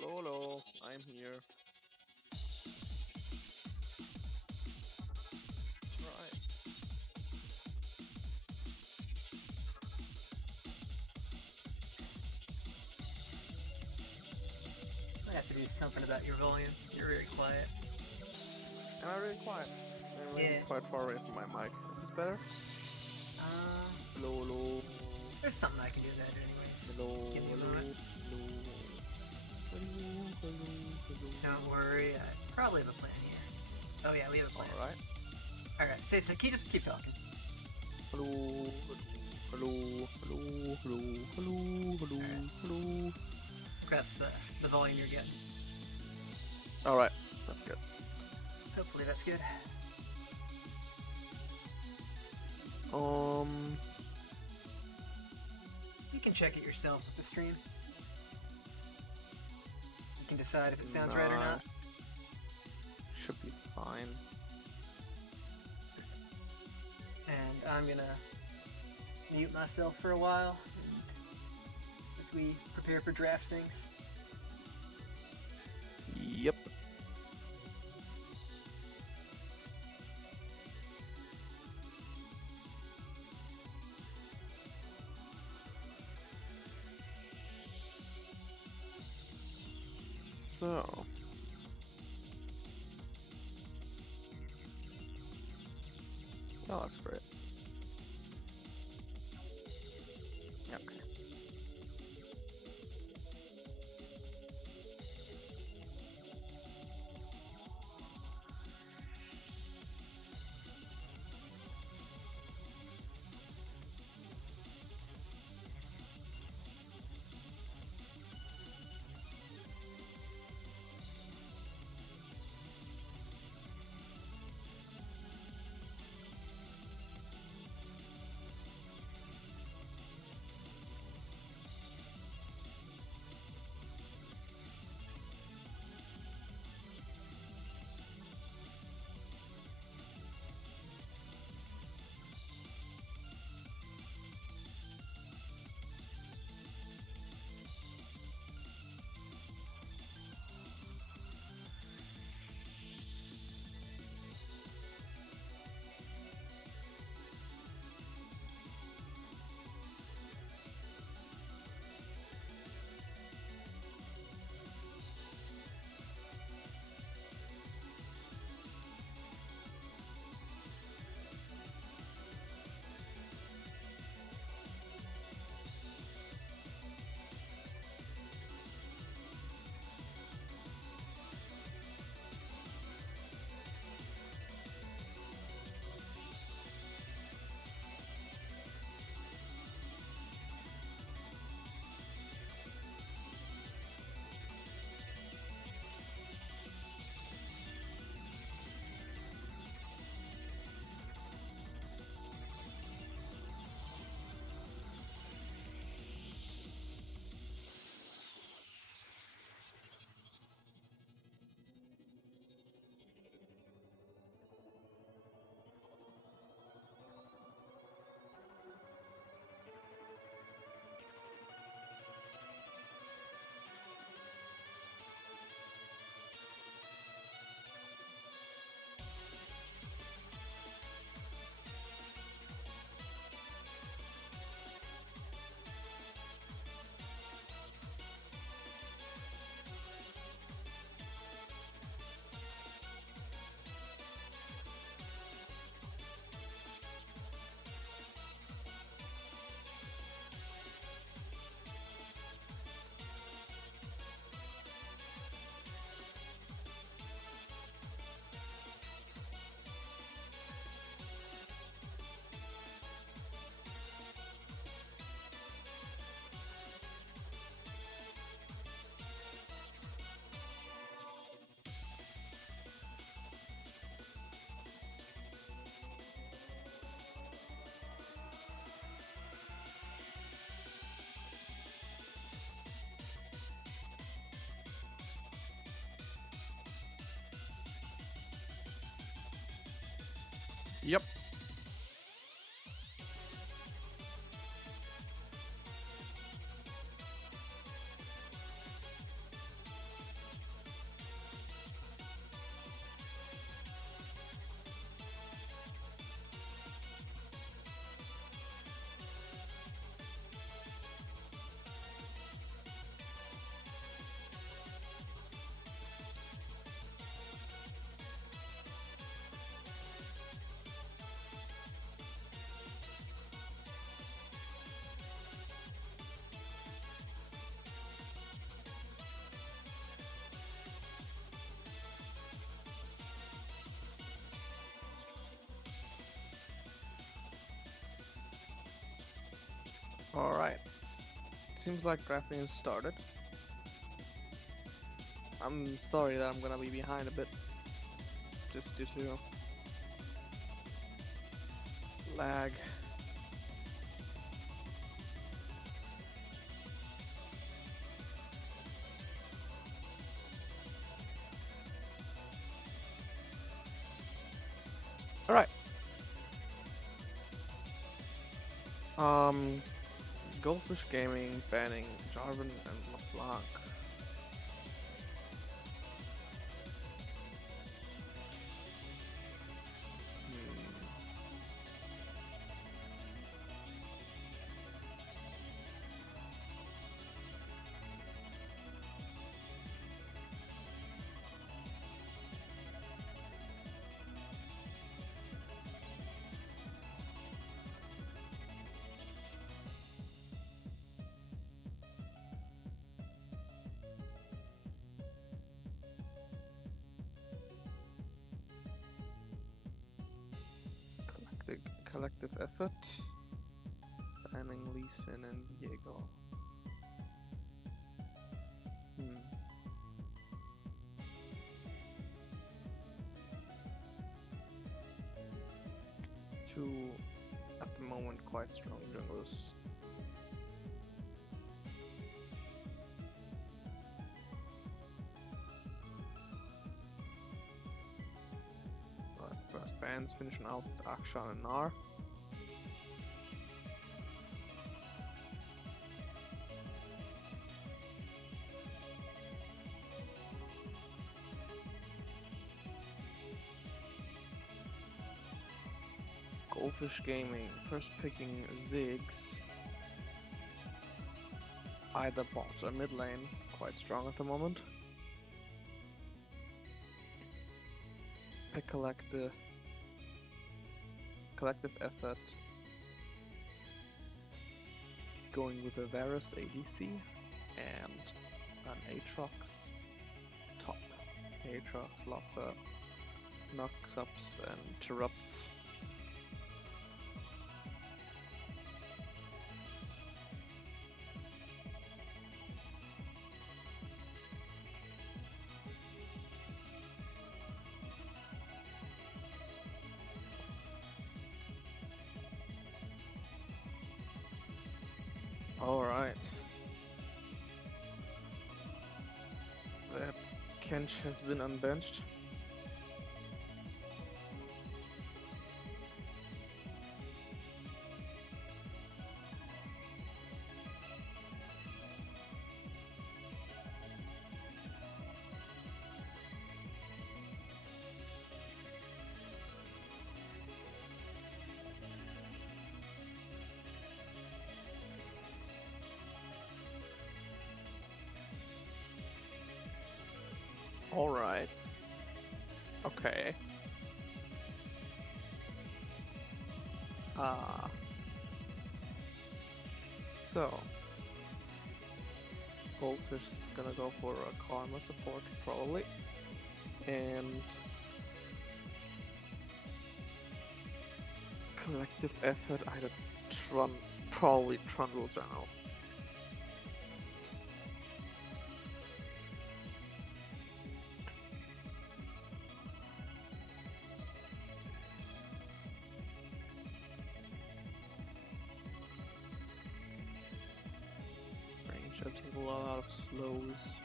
Hello, hello. I'm here. Right. I have to do something about your volume. You're very quiet. Am I really quiet? I'm really Yeah. quite far away from my mic. Is this better? Um, Hello, hello. there's something I can do that anyways. Hello, Give me a hello, moment. hello. Hello, hello, hello. Don't worry, I probably have a plan here. Oh yeah, we have a plan. Alright. Alright, say so. Just keep talking. Hello, hello, hello, hello, hello, hello, Alright. hello. That's the volume you're getting. Alright, that's good. Hopefully that's good. You can check it yourself with the stream. You can decide if it sounds right or not. Should be fine. And I'm gonna mute myself for a while as we prepare for draft things. Yep. So. Oh, that's great. Okay. Yep. Alright. Seems like drafting has started. I'm sorry that I'm gonna be behind a bit. Just due to lag. Alright. Goldfish Gaming banning Jarvan and LeBlanc. Collective effort. Banning Lee Sin and Diego. Two, at the moment, quite strong junglers. But first bands finishing out Akshan and Nar. Goldfish Gaming first picking Ziggs. Either bot or mid lane, quite strong at the moment. Pick collective effort. Going with a Varus ADC and an Aatrox top. Aatrox, lots of knocks-ups and interrupts. Alright. That Kench has been unbenched. Alright. Okay. So Goldfish is gonna go for a Karma support probably. And collective effort either probably Trundle General. Range take a lot of slows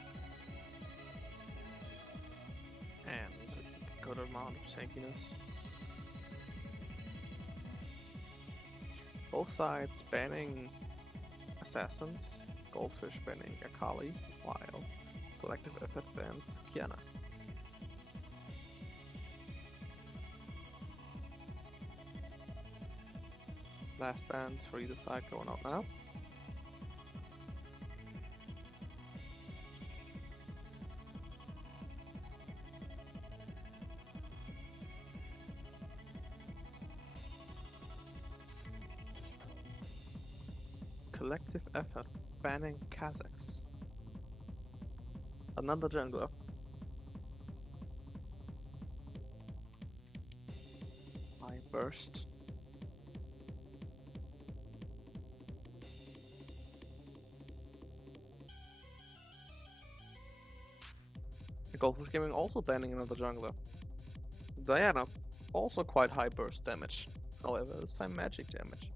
and a good amount of tankiness. Both sides banning assassins, Goldfish banning Akali, while collective effort bans Kiana. Last bans for either side going out now. Collective effort banning Kazakhs. Another jungler. I burst. Goldfish Gaming also banning another jungler. Diana, also quite high burst damage. However, this time magic damage.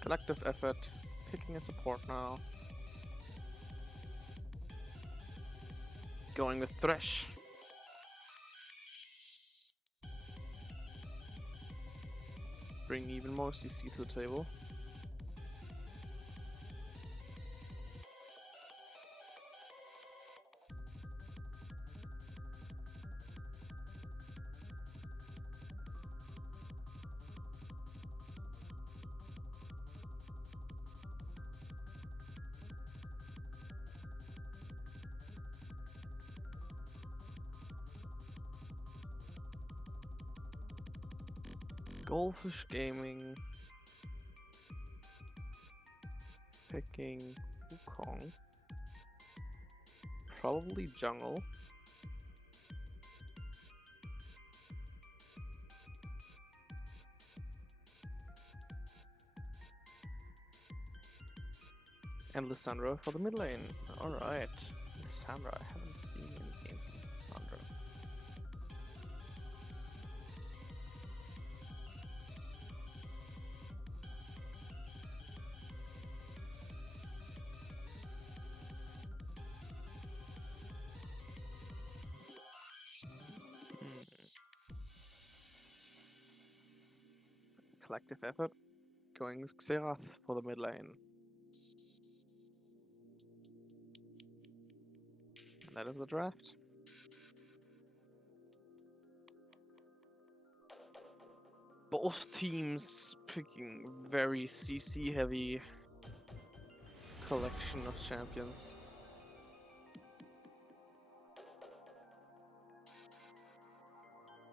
Collective effort, picking a support now. Going with Thresh. Bring even more CC to the table. Goldfish Gaming picking Wukong, probably jungle. And Lissandra for the mid lane. Alright. Lissandra, I haven't seen any games with Lissandra. Collective effort. Going with Xerath for the mid lane. And that is the draft. Both teams picking very CC heavy collection of champions.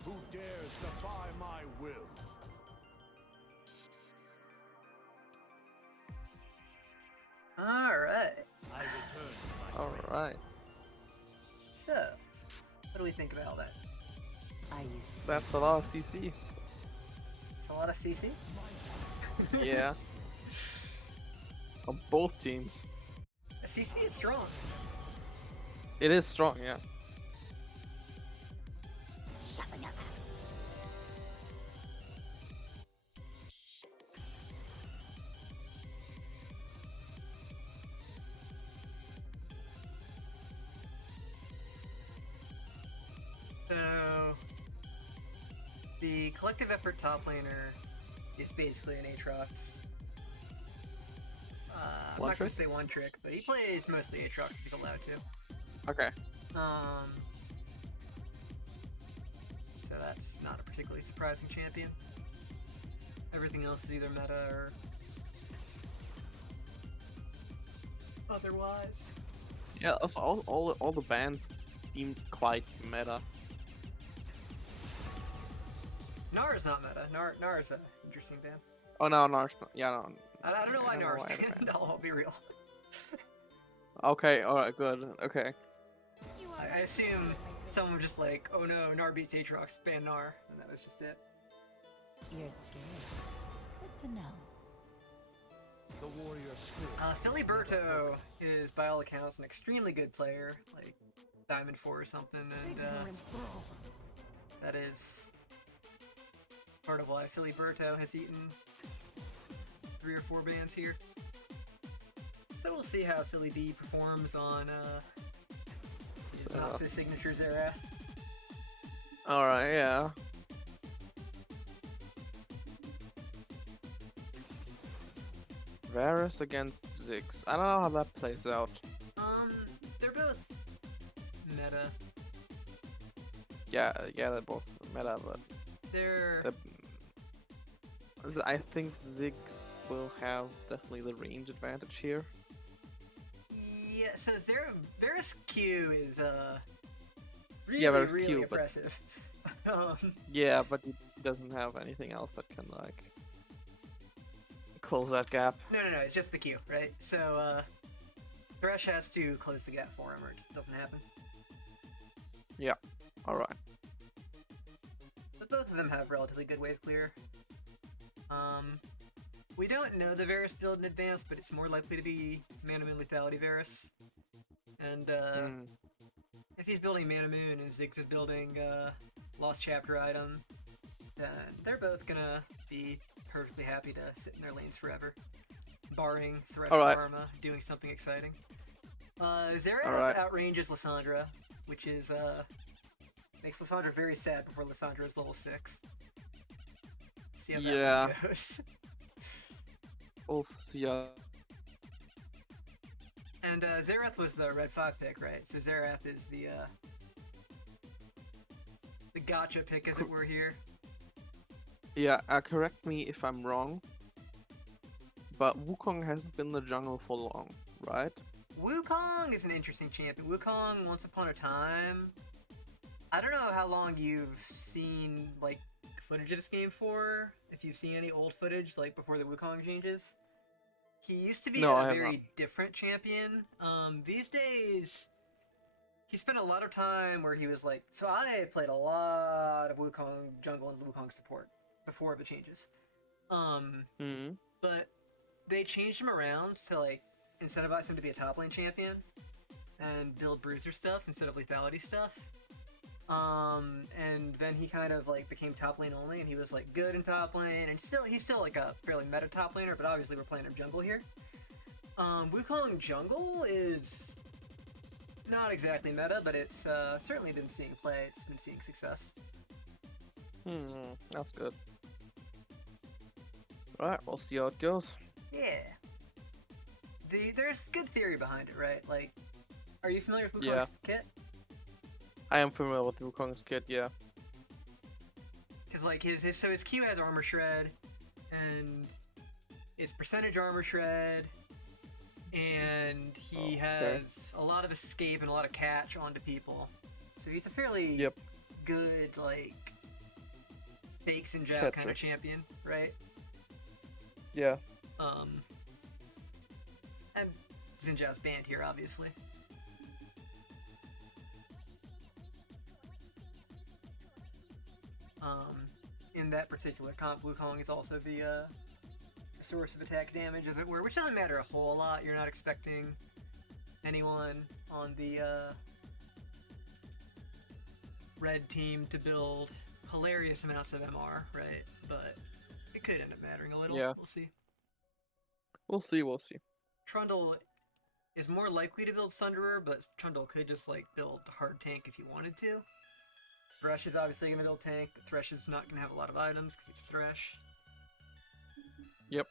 Who dares defy my will? Alright. I return to my training. Alright. So, what do we think about all that? That's a lot of CC. It's a lot of CC? Yeah. On both teams. CC is strong. It is strong, yeah. So, the collective effort top laner is basically an Aatrox. I'm One not going to trick? say one trick, but he plays mostly Aatrox if he's allowed to. Okay. So that's not a particularly surprising champion. Everything else is either meta or otherwise. Yeah, also all the bands seemed quite meta. Nara's not meta. Nara's an interesting band. Oh no, yeah, no. I don't know why Nara's they're banned. I'll be real. Okay, alright, good. Okay. I assume someone was just like, oh no, Nar beats Aatrox, ban Nar, and that was just it. You're scared. Good to know. The warrior spirit. Filiberto is, by all accounts, an extremely good player, like Diamond 4 or something, and that is part of why Filiberto has eaten 3 or 4 bans here. So we'll see how Philly B performs on his not so signature Xerath. Alright, yeah. Varus against Ziggs. I don't know how that plays out. They're both meta. Yeah, they're both meta, but They're I think Ziggs will have definitely the range advantage here. yeah. So Varus Q is really Yeah, Varus really Q, but- impressive. Yeah, but he doesn't have anything else that can like close that gap. No, it's just the Q, right? So Thresh has to close the gap for him, or it just doesn't happen. Yeah. Alright. both of them have relatively good wave clear. We don't know the Varus build in advance, but it's more likely to be Mana Moon Lethality Varus. And if he's building Mana Moon and Ziggs is building Lost Chapter item, then they're both gonna be perfectly happy to sit in their lanes forever, barring Threat of Karma doing something exciting. Zerath outranges Lissandra, which is makes Lissandra very sad before Lissandra is level 6. See how that one goes. We'll see. And Zerath was the red 5 pick, right? So Zerath is the gotcha pick, as it were, here. Yeah, correct me if I'm wrong, but Wukong hasn't been in the jungle for long, right? Wukong is an interesting champion. Wukong, once upon a time, I don't know how long you've seen like footage of this game for. If you've seen any old footage like before the Wukong changes, he used to be a very different champion. These days, he spent a lot of time where he was like. So I played a lot of Wukong jungle and Wukong support before the changes. But they changed him around to like incentivize him to be a top lane champion and build bruiser stuff instead of lethality stuff. And then he kind of like became top lane only, and he was like good in top lane, and he's still like a fairly meta top laner, but obviously we're playing him jungle here. Wukong jungle is not exactly meta, but it's certainly been seeing play. It's been seeing success. That's good. Alright, we'll see how it goes. Yeah. There's good theory behind it, right? Like, are you familiar with Wukong's kit? I am familiar with Wukong's kit, yeah. Because like his Q has armor shred, and his percentage armor shred, and he has a lot of escape and a lot of catch onto people. So he's a fairly good like fakes and jab kind of champion, right? Yeah. And Zinjao's banned here, obviously. In that particular comp, Wukong is also the source of attack damage, as it were, which doesn't matter a whole lot. You're not expecting anyone on the red team to build hilarious amounts of MR, right? But it could end up mattering a little. Yeah. We'll see. We'll see. Trundle is more likely to build Sunderer, but Trundle could just like build hard tank if he wanted to. Thresh is obviously going to build tank, but Thresh is not going to have a lot of items because he's Thresh. Yep.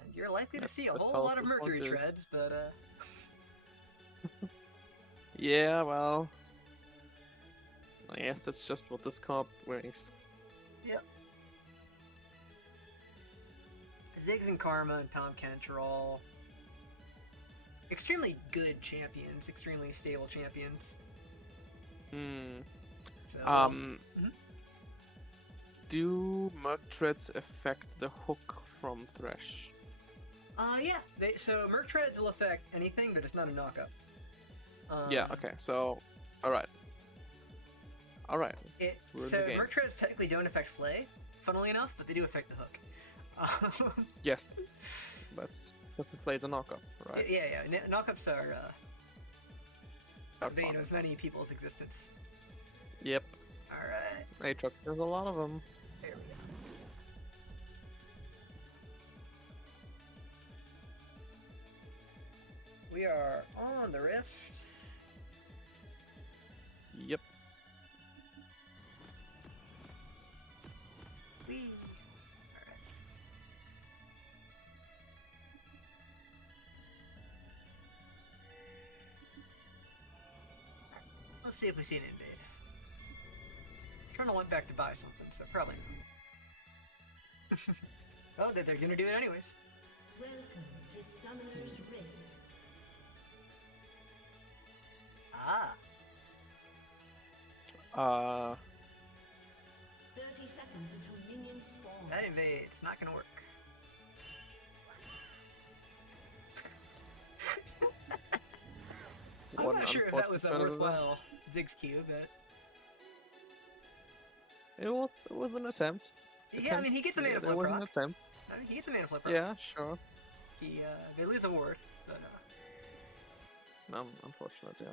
And you're likely to see a whole lot of Mercury treads, but yeah, well, I guess that's just what this comp brings. Yep. Ziggs and Karma and Tahm Kench are all extremely good champions, extremely stable champions. So, do Merc Treads affect the hook from Thresh? Yeah. So Merc Treads will affect anything, but it's not a knockup. Yeah. Okay. So, all right. So Merc Treads technically don't affect Flay, funnily enough, but they do affect the hook. Yes. That's because the Flay's a knockup, right? Yeah. Knockups are bane of many people's existence. Yep. Alright. Aatrox, there's a lot of them. There we go. We are on the rift. Yep. Whee. Alright. Let's see if we see an invade. Colonel went back to buy something, so probably not. Oh, they're gonna do it anyways. Welcome to Summoner's Rift. Ah. 30 seconds until minions spawn. That invade is not gonna work. I'm not sure if that was a worthwhile Ziggs Q, but It was an attempt. Yeah, I mean, he gets a mana There flip was an rock. attempt. I mean, he gets a mana flip rock. Yeah, sure. They lose a ward, but Unfortunate, yeah.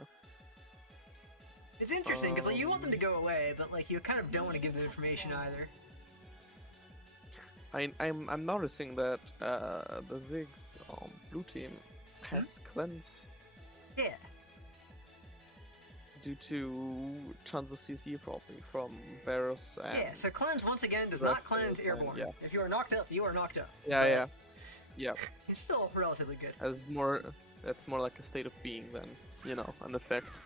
it's interesting because like you want them to go away, but like you kind of don't want to give them information either. I'm noticing that the Ziggs blue team has cleanse Yeah. due to tons of CC probably from Varus and Yeah, so cleanse once again does Red not cleanse Field, airborne. yeah. If you are knocked up, you are knocked up. yeah. It's still relatively good. That's more like a state of being than, you know, an effect.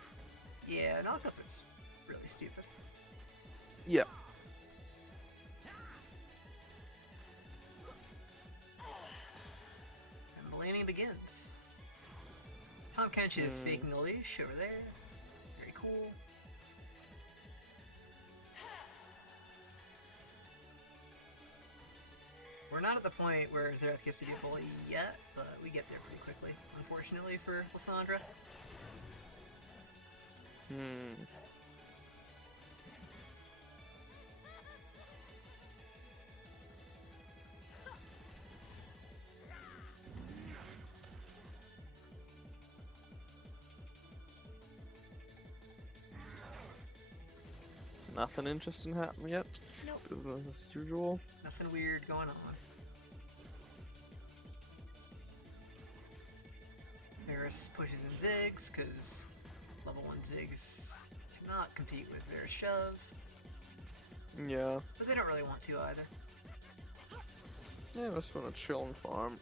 Yeah, knocked up is really stupid. Yeah. And the laning begins. Tom Kench is faking the leash over there. Very cool. We're not at the point where Xerath gets to do bully yet, but we get there pretty quickly, unfortunately for Lysandra. Nothing interesting happened yet. Nope. Business as usual. Nothing weird going on. Varus pushes in Ziggs, because level 1 Ziggs cannot compete with their shove. Yeah. But they don't really want to either. Yeah, I just wanna chill and farm.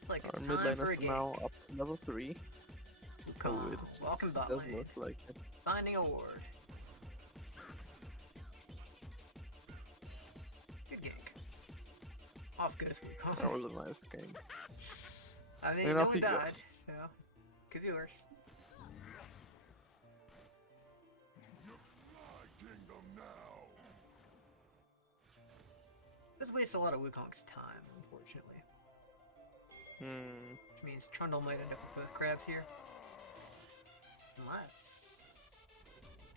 It's like Our it's mid time for a laners gank. now up to level 3. Come on, It welcome bot does lane. look like it. Finding a ward. Good gank. Off goes Wukong. That was a nice game. I mean, And no off one he died, goes. so could be worse. This wastes a lot of Wukong's time, unfortunately. Which means Trundle might end up with both crabs here. Unless.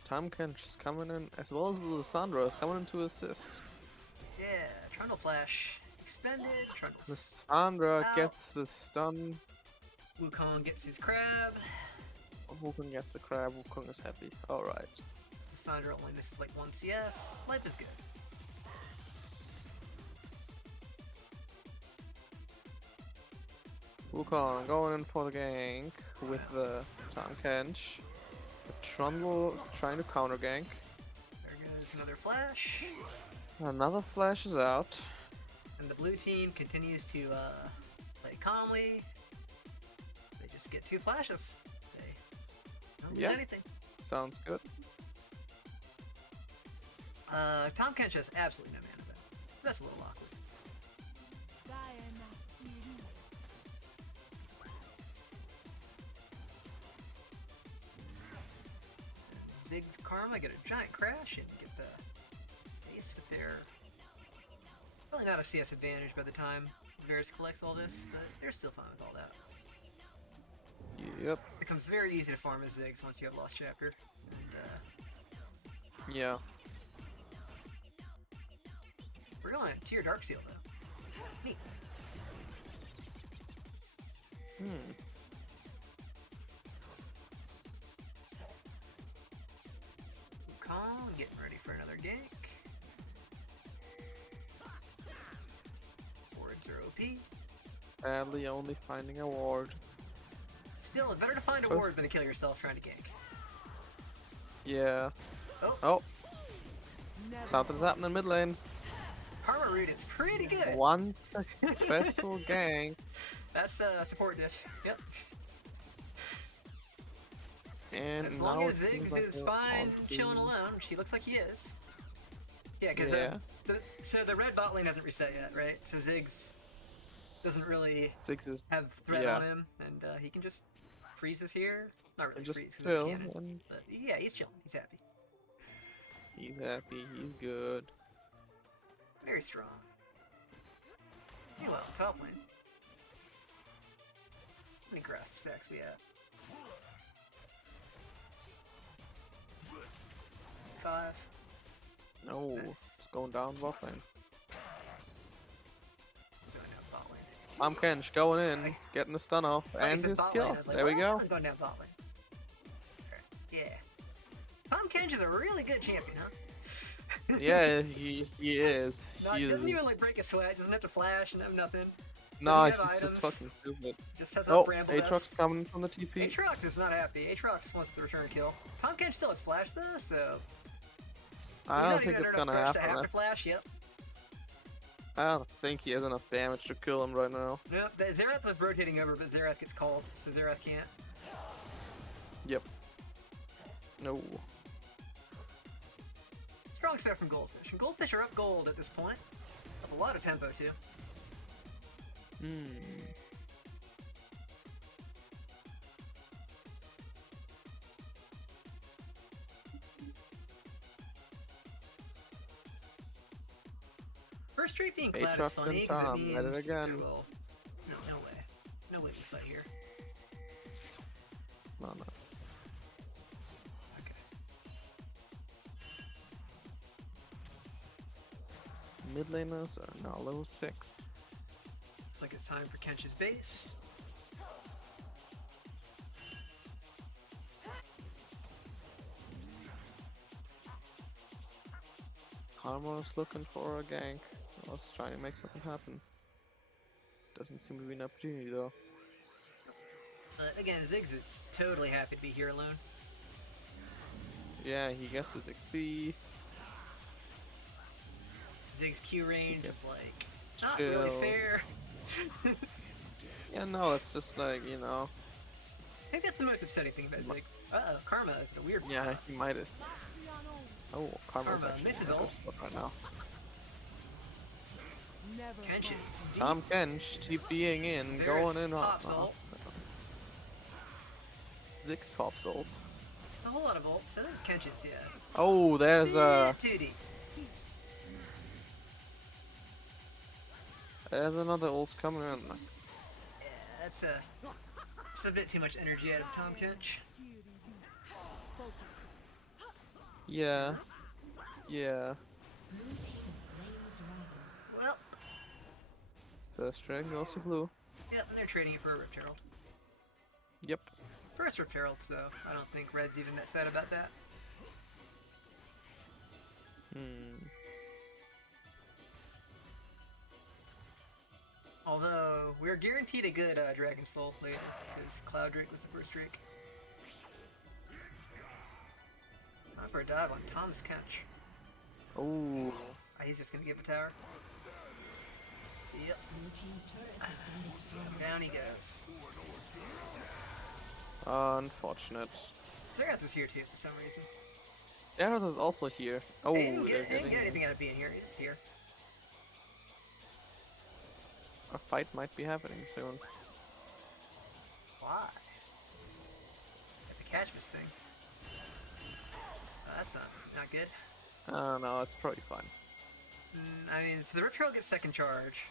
Tom Kench is coming in, as well as Lysandra is coming in to assist. Yeah, Trundle Flash expended, Trundle's Lysandra out. gets the stun. Wukong gets his crab. Wukong gets the crab. Wukong is happy. Alright. Lysandra only misses like 1 CS. Life is good. Wukong going in for the gank with the Tom Kench. The Trundle trying to counter gank. There goes another flash. Another flash is out. And the blue team continues to play calmly. They just get 2 flashes. They don't lose Yeah. anything. Sounds good. Tom Kench has absolutely no mana though. That's a little awkward. Ziggs Karma get a giant crash and get the face with their probably not a CS advantage by the time Varus collects all this, but they're still fine with all that. Yep. It becomes very easy to farm as Ziggs once you have Lost Chapter. And, Yeah. we're going to tier Dark Seal though. Neat. Wukong getting ready for another gank. Wards are OP. Sadly, only finding a ward. Still, better to find a So- ward than to kill yourself trying to gank. Yeah. Oh, Oh. Something's happening in mid lane. Karma Root is pretty good. One successful gank. That's support diff. Yep. And As now long it as seems Ziggs like is we're fine on to- chilling alone, which he looks like he is. Yeah, because Yeah. so the red bot lane hasn't reset yet, right? So Ziggs doesn't really Ziggs is have threat Yeah. on him, and he can just freezes here. Not really and just freeze because chill, he's cannon, and but yeah, he's chilling. He's happy. he's happy, he's good. Very strong. Meanwhile, top lane. many grasp stacks we have? 5. No, Nice. it's going down bot lane. Going down bot lane. I'm Kench going in, getting the stun off, Oh, you and said his bot kill. lane. I was like, There we what? go. I'm going down bot lane. Okay. Yeah. Tom Kench is a really good champion, huh? Yeah, he is. No, He he doesn't is. even like break a sweat. Doesn't have to flash and have nothing. Nah, Doesn't he's have just items. fucking stupid. Just has Oh, up Bramble Aatrox Dust. coming from the TP. Aatrox is not happy. Aatrox wants the return kill. Tom Kench still has flash though, so I he's don't not think even it's under gonna enough fresh to happen. have to flash. Yep. I don't think he has enough damage to kill him right now. No, Xerath was rotating over, but Xerath gets called, so Xerath can't. Yep. No. Strong start from Goldfish. And Goldfish are up gold at this point. Up a lot of tempo too. Hmm. First street being Cloud is Aatrox funny and because it Tom, means at it again. well, no way. No way we fight here. No, no. Okay. Mid laners are now level 6. Looks like it's time for Kench's base. Karma's looking for a gank. I was trying to make something happen. Doesn't seem to be an opportunity though. But again, Ziggs is totally happy to be here alone. Yeah, he gets his XP. Ziggs Q range Yep. is like not really Chill. fair. Yeah, no, it's just like, you know. I think that's the most upsetting thing about Ziggs. Uh-oh, Karma is in a weird Yeah, spot. he might have. Oh, Karma's Karma actually misses in a good ult. spot right now. Kench's deep. Tom Kench TPing in, Varus going in. pops ult. Ziggs pops ult. A whole lot of ults. I think Kench's, yeah. Oh, there's Yeah, 2D. there's another ult coming in. That's Yeah, that's just a bit too much energy out of Tom Kench. yeah. Yeah. Well, First string goes to blue. yep, and they're trading it for a Rift Herald. Yep. First Rift Heralds, though. I don't think Red's even that sad about that. Hmm. Although, we're guaranteed a good Dragon Soul later, because Cloud Drake was the first Drake. Not for a dive on Thomas Kench. Oh. He's just gonna give a tower. Yep. Down he goes. Unfortunate. Xerath was here too for some reason. Aerith is also here. Oh, He didn't they're get getting anything out of being here. He's just here. a fight might be happening soon. Why? Have to catch this thing. Oh, that's not good. I don't know, it's probably fine. I mean, so the Rift Herald gets second charge,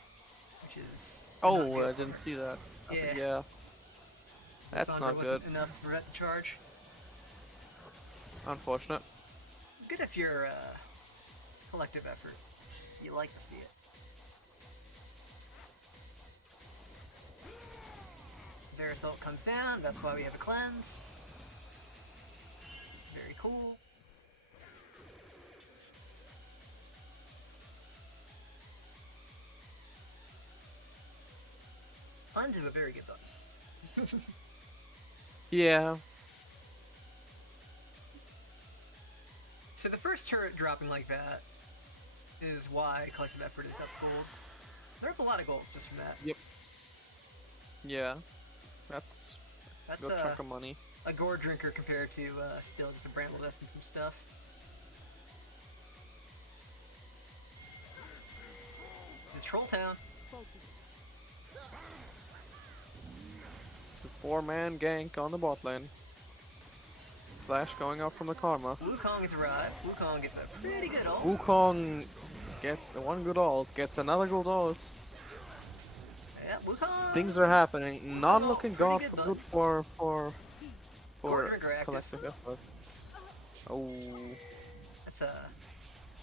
which is. Oh, not good. I didn't see that. Yeah. Yeah. That's Sandra not good. wasn't enough to prevent the charge. Unfortunate. Good if you're collective effort. You like to see it. Their assault comes down. That's why we have a cleanse. Very cool. Cleanse is a very good button. Yeah. So the first turret dropping like that is why collective effort is up gold. They're up a lot of gold just from that. Yep. Yeah. That's That's a good chunk of money. a gore drinker compared to still just a bramble dust and some stuff. This is Troll Town. The 4-man gank on the bot lane. Flash going out from the Karma. Wukong has arrived. Wukong gets a pretty good ult. Wukong gets one good ult, gets another good ult. Yep. Wukong! Things are happening. Not Oh, looking pretty good good, for bud. good for Core Drinker active. collective effort. Oh, That's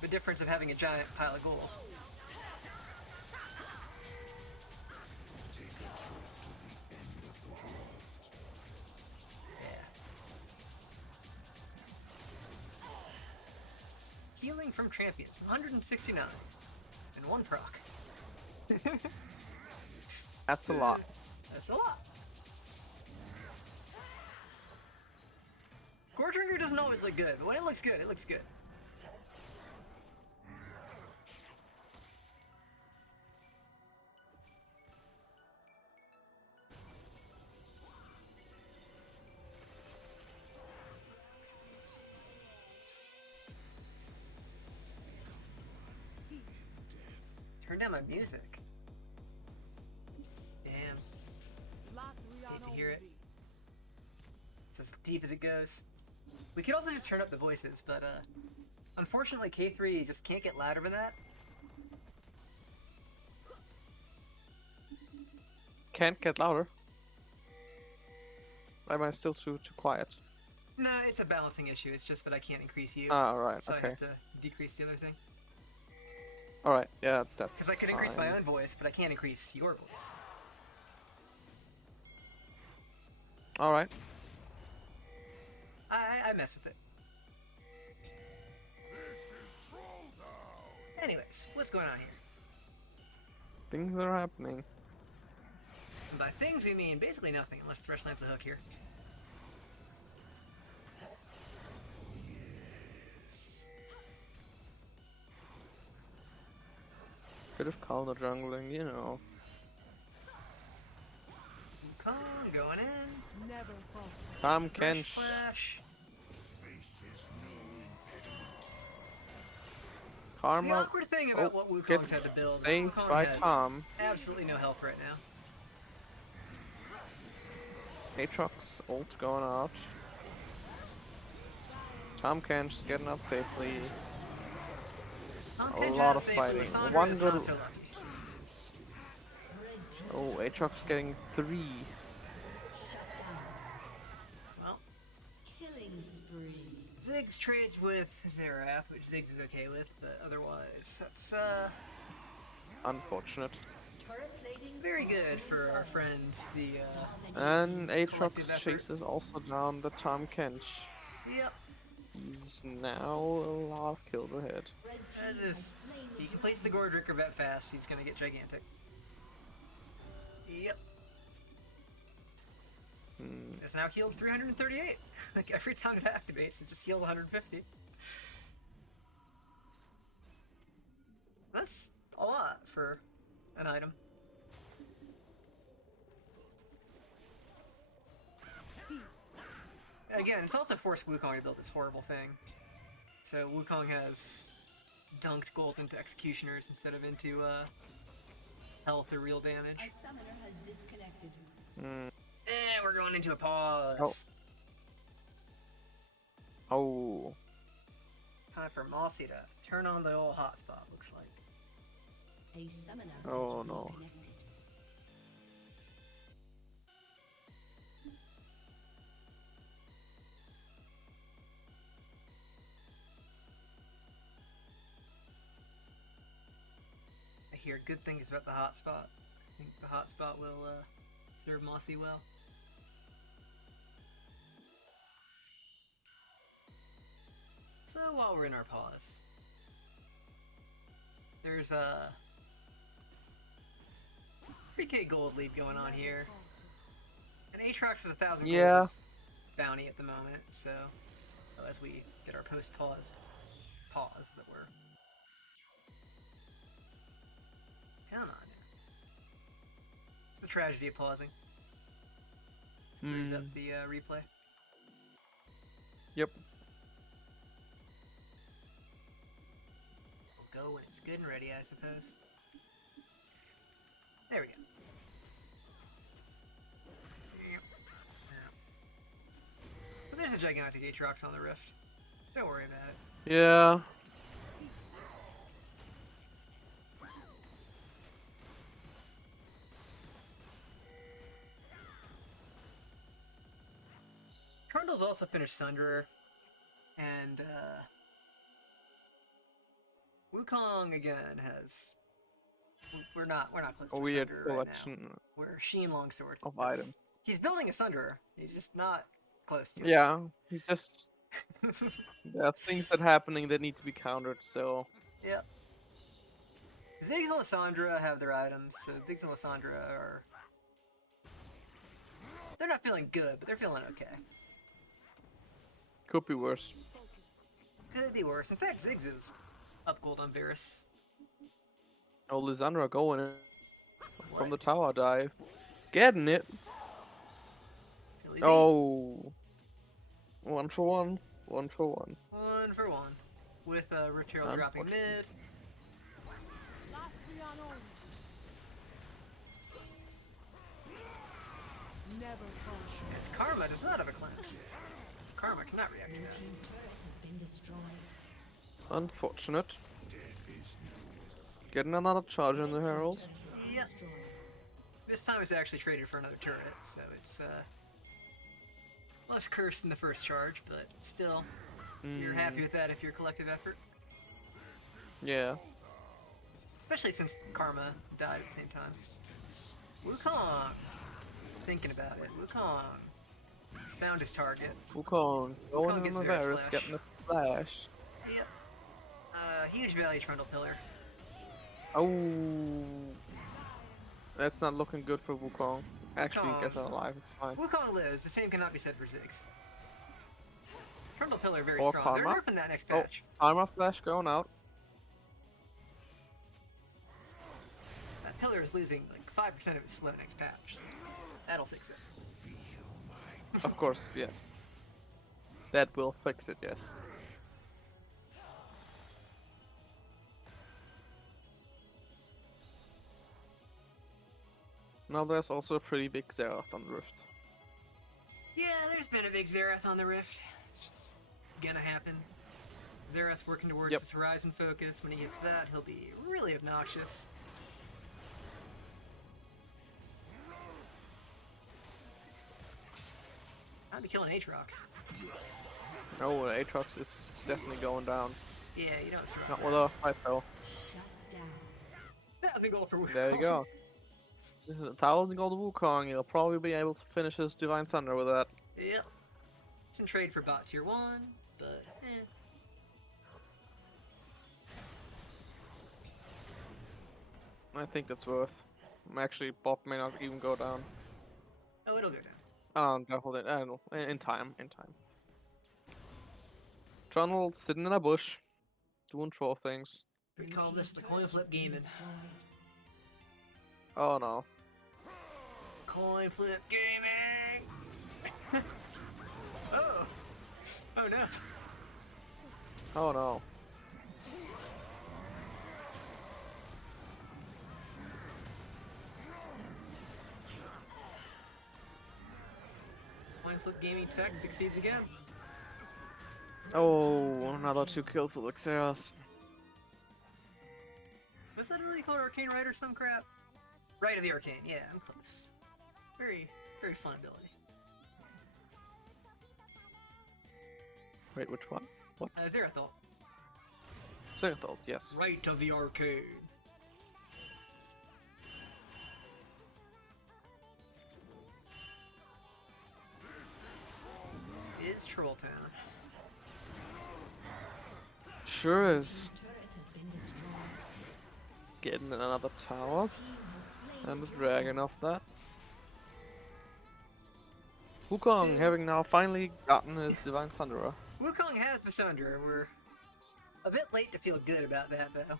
the difference of having a giant pile of gold. Yeah. Healing from champions, 169. And 1 proc. that's a lot. That's a lot. Core Drinker doesn't always look good, but when it looks good, it looks good. Turn down my music. Damn. Hate to hear it. It's as deep as it goes. We could also just turn up the voices, but unfortunately K3 just can't get louder than that. Can't get louder. Am I still too quiet? No, it's a balancing issue. It's just that I can't increase you. Ah, alright, So I okay. have to decrease the other thing. Alright, yeah, that's Because I could increase my fine. own voice, but I can't increase your voice. Alright. I mess with it. Anyways, what's going on here? Things are happening. And by things we mean basically nothing, unless Thresh lands a hook here. Bit of counter jungling, you know. Wukong going in. Never falter. Tam Thresh Kench. flash. It's the Karma. awkward thing about Oh, what get Wukong's had to build. is saved Wukong by has Tom. absolutely no health right now. Aatrox ult going out. Tom Kench getting out safely. Tom lot of safely with fighting. Sandra One is not little- so lucky. Oh, Aatrox getting 3. Well, Killing spree. Ziggs trades with Zeraf, which Ziggs is okay with, but otherwise, that's Unfortunate. Turret plating. very good for our friends, the And Collective Aatrox effort. chases also down the Tom Kench. Yep. He's now a lot of kills ahead. That is, he completes the Gore Drinker vet fast, he's gonna get gigantic. Yep. It's now healed 338. Like every time it activates, it just healed 150. That's a lot for an item. Again, it's also forced Wukong to build this horrible thing. So Wukong has dunked gold into executioners instead of into health or real damage. A summoner has disconnected. And we're going into a pause. Oh. Oh. Time for Mossy to turn on the old hotspot, looks like. A summoner Oh, has no. reconnected. I hear good things about the hotspot. I think the hotspot will serve Mossy well. So while we're in our pause, there's a 3k gold lead going on here. And Aatrox is 1,000 Yeah. gold bounty at the moment, so as we get our post-pause, as it were. Come on now. It's the tragedy of pausing. Screws up the replay. Yep. We'll go when it's good and ready, I suppose. There we go. Yep. Yeah. But there's a gigantic Aatrox on the rift. Don't worry about it. Yeah. Trundle's also finished Sunderer, and Wukong again has. We're not close A to weird Sunderer right now. collection We're Sheen Longsword. of items. He's building a Sunderer. He's just not close to it. Yeah, he's just there are things that happening that need to be countered. So Yep. Ziggs and Lissandra have their items, so Ziggs and Lissandra are. They're not feeling good, but they're feeling okay. could be worse. Could be worse. In fact, Ziggs is up gold on Varus. Oh, Lysandra going in from the What? tower dive, getting it. Philly Oh, 1 for 1, 1 for 1. 1 for 1. With Ritual dropping mid. And Karma does not have a cleanse. Karma cannot react to Blue that. team's turret has been destroyed. Unfortunate. Getting another charge in the herald. Yep. This time it's actually traded for another turret, so it's less cursed than the first charge, but still, you're happy with that if you're collective effort. Yeah. Especially since Karma died at the same time. Wukong! Thinking about it. Wukong has found his target. Wukong going in gets on the Varus Varus, flash. getting the flash. Yep. Huge value Trundle Pillar. Oh, that's not looking good for Wukong. Actually, he Wukong. gets out alive. It's fine. Wukong lives. The same cannot be said for Ziggs. Trundle Pillar very Or strong. They're Karma. nerfing that next Oh, patch. armor flash going out. That pillar is losing like 5% of its slow next patch. So that'll fix it. Of course, yes. That will fix it. Yes. Now there's also a pretty big Zerath on the Rift. Yeah, there's been a big Zerath on the Rift. It's just gonna happen. Zerath working towards Yep. his Horizon focus. When he gets that, he'll be really obnoxious. I'd be killing Aatrox. Oh, Aatrox is definitely going down. Yeah, you don't survive. Not with a fight though. Shut down. 1,000 gold for Wukong. There you go. This is 1,000 gold Wukong. He'll probably be able to finish his Divine Thunder with that. Yep. It's in trade for bot tier 1, but I think that's worth. Actually, Bob may not even go down. Oh, it'll go down. Definitely. I don't know. In time. In time. Trundle sitting in a bush, doing troll things. We call this the coin flip gaming. Oh no. Coin flip gaming! Oh! Oh no! Oh no. Coin flip gaming tech succeeds again. Oh, another 2 kills with Xerath. Was that really called Arcane Rite or some crap? Rite of the Arcane, yeah, I'm close. Very, very fun ability. Wait, which one? What? Zerathol. Xerath, yes. Rite of the Arcane. This is Troll Town. Sure is. Turret has been destroyed. Getting another tower. And a dragon off that. Wukong having now finally gotten his Divine Thunderer. Wukong has Visandra. We're a bit late to feel good about that, though.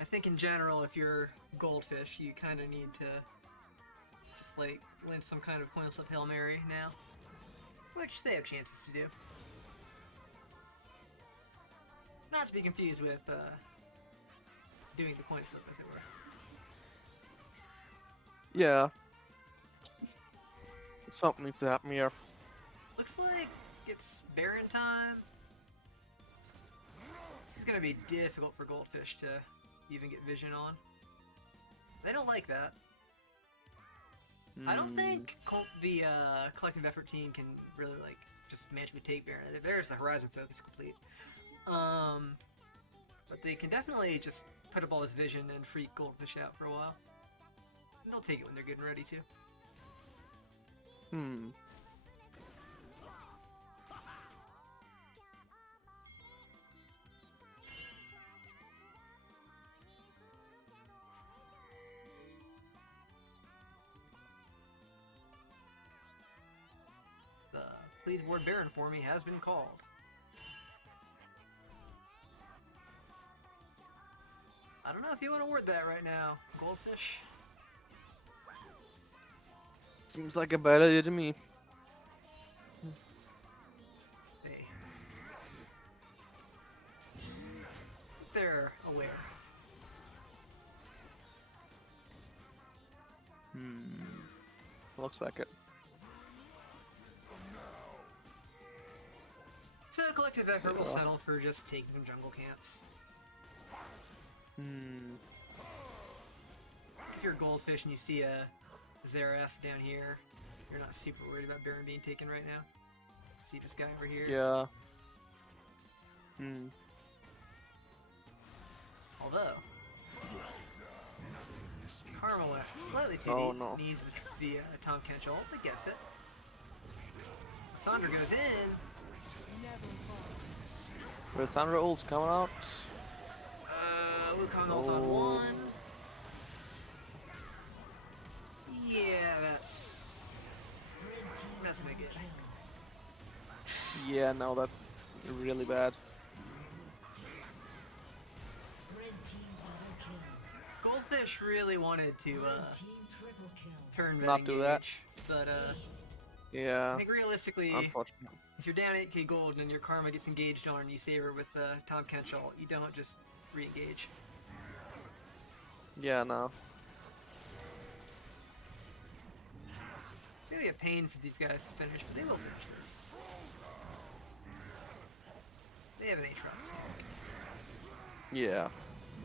I think in general, if you're Goldfish, you kind of need to just like win some kind of coin flip Hail Mary now, which they have chances to do. Not to be confused with doing the coin flip, as it were. Yeah. Something needs to happen here. Looks like it's Baron time. This is gonna be difficult for Goldfish to even get vision on. They don't like that. I don't think the collective effort team can really like just magically take Baron. There's the Horizon focus complete. But they can definitely just put up all this vision and freak Goldfish out for a while. And they'll take it when they're good and ready to. The please ward Baron for me has been called. I don't know if you want to word that right now, Goldfish. Seems like a bad idea to me. Hey. They're aware. Looks like it. So collective effort will settle for just taking some jungle camps. If you're a Goldfish and you see a Zareth down here, you're not super worried about Baron being taken right now. See this guy over here? Yeah. Although, Karma left slightly too Oh, deep, no. needs the Tom Kench ult, but gets it. Sandra goes in. The Sandra ult's coming out. Wukong ult on one. Yeah, that's not good. Yeah, no, that's really bad. Goldfish really wanted to turn Not do that. engage, but I Yeah. think realistically, Unfortunate. if you're down 8k gold and your Karma gets engaged on and you save her with Tom Kench ult, you don't just re-engage. Yeah, no. It's gonna be a pain for these guys to finish, but they will finish this. They have an Aatrox too. Yeah.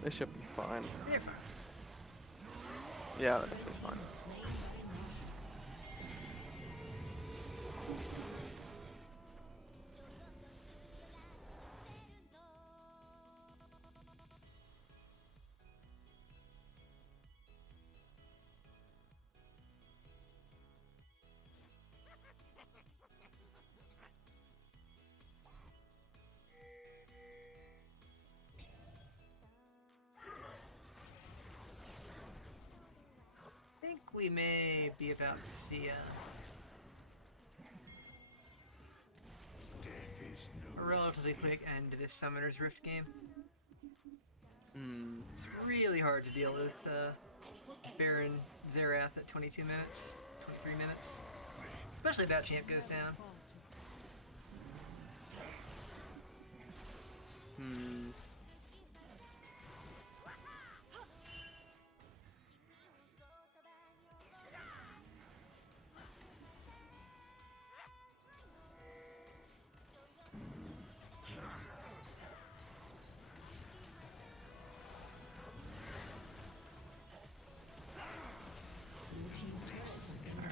They should be fine. They're fine. Yeah, they're definitely fine. I think we may be about to see a relatively quick end to this Summoner's Rift game. It's really hard to deal with Baron Zareth at 22 minutes, 23 minutes. Especially if that champ goes down.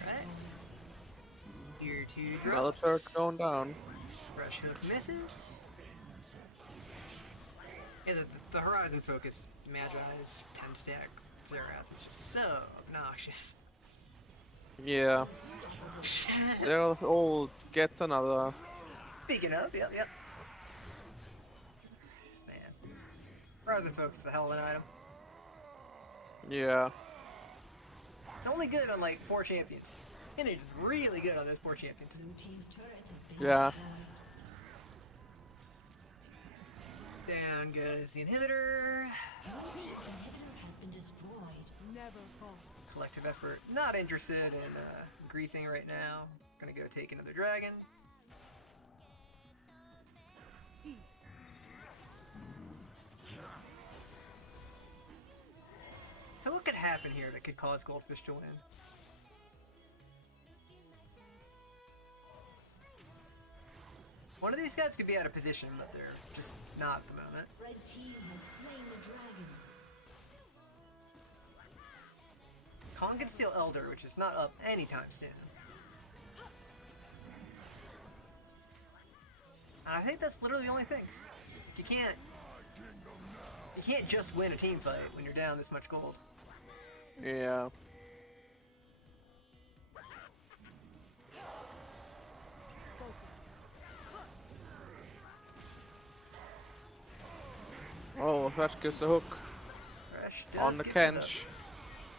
Alright. Here to drop. Another turret going down. Rush hook misses. Yeah, the Horizon focus Magi's 10 stack Zareth is just so obnoxious. Yeah. Zero ult gets another. Speaking of, yep. Man. Horizon focus is a hell of an item. Yeah. It's only good on like 4 champions. And it's really good on those 4 champions. Blue team's turret has been Yeah. Down goes the inhibitor. Your team's inhibitor has been destroyed. Collective effort. Not interested in griefing right now. Gonna go take another dragon. So what could happen here that could cause Goldfish to win? One of these guys could be out of position, but they're just not at the moment. Red team has slain the dragon. Kong can steal Elder, which is not up anytime soon. And I think that's literally the only thing. You can't just win a team fight when you're down this much gold. Yeah. Oh, Thresh gets a hook Thresh does on the get the hook. Kench.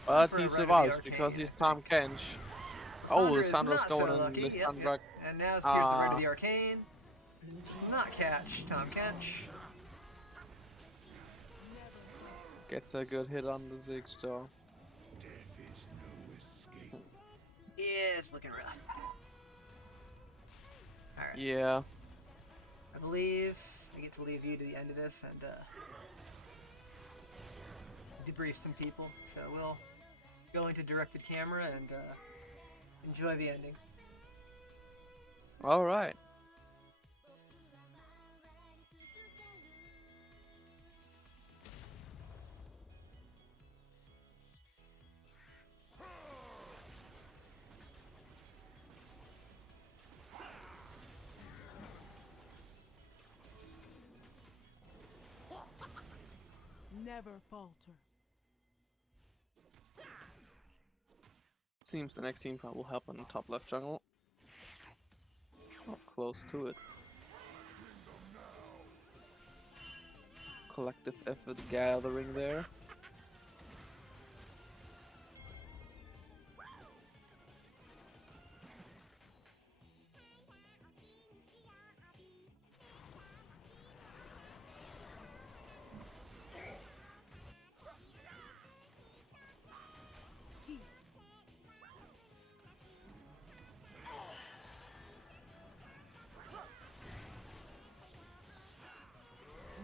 But For a he Rite of the survives because Arcane. he's Tom Kench. Oh, Lissandra is Lissandra's not going so in. lucky. Yep, Lissandra. yep. And now here's the Rite of the Arcane. Does not catch Tom Kench. Gets a good hit on the Ziggstar. Yeah, it's looking rough. Alright. Yeah. I believe I get to leave you to the end of this and debrief some people. So we'll go into directed camera and enjoy the ending. All right. Never falter. Seems the next team fight will happen in top left jungle. Or close to it. Collective effort gathering there.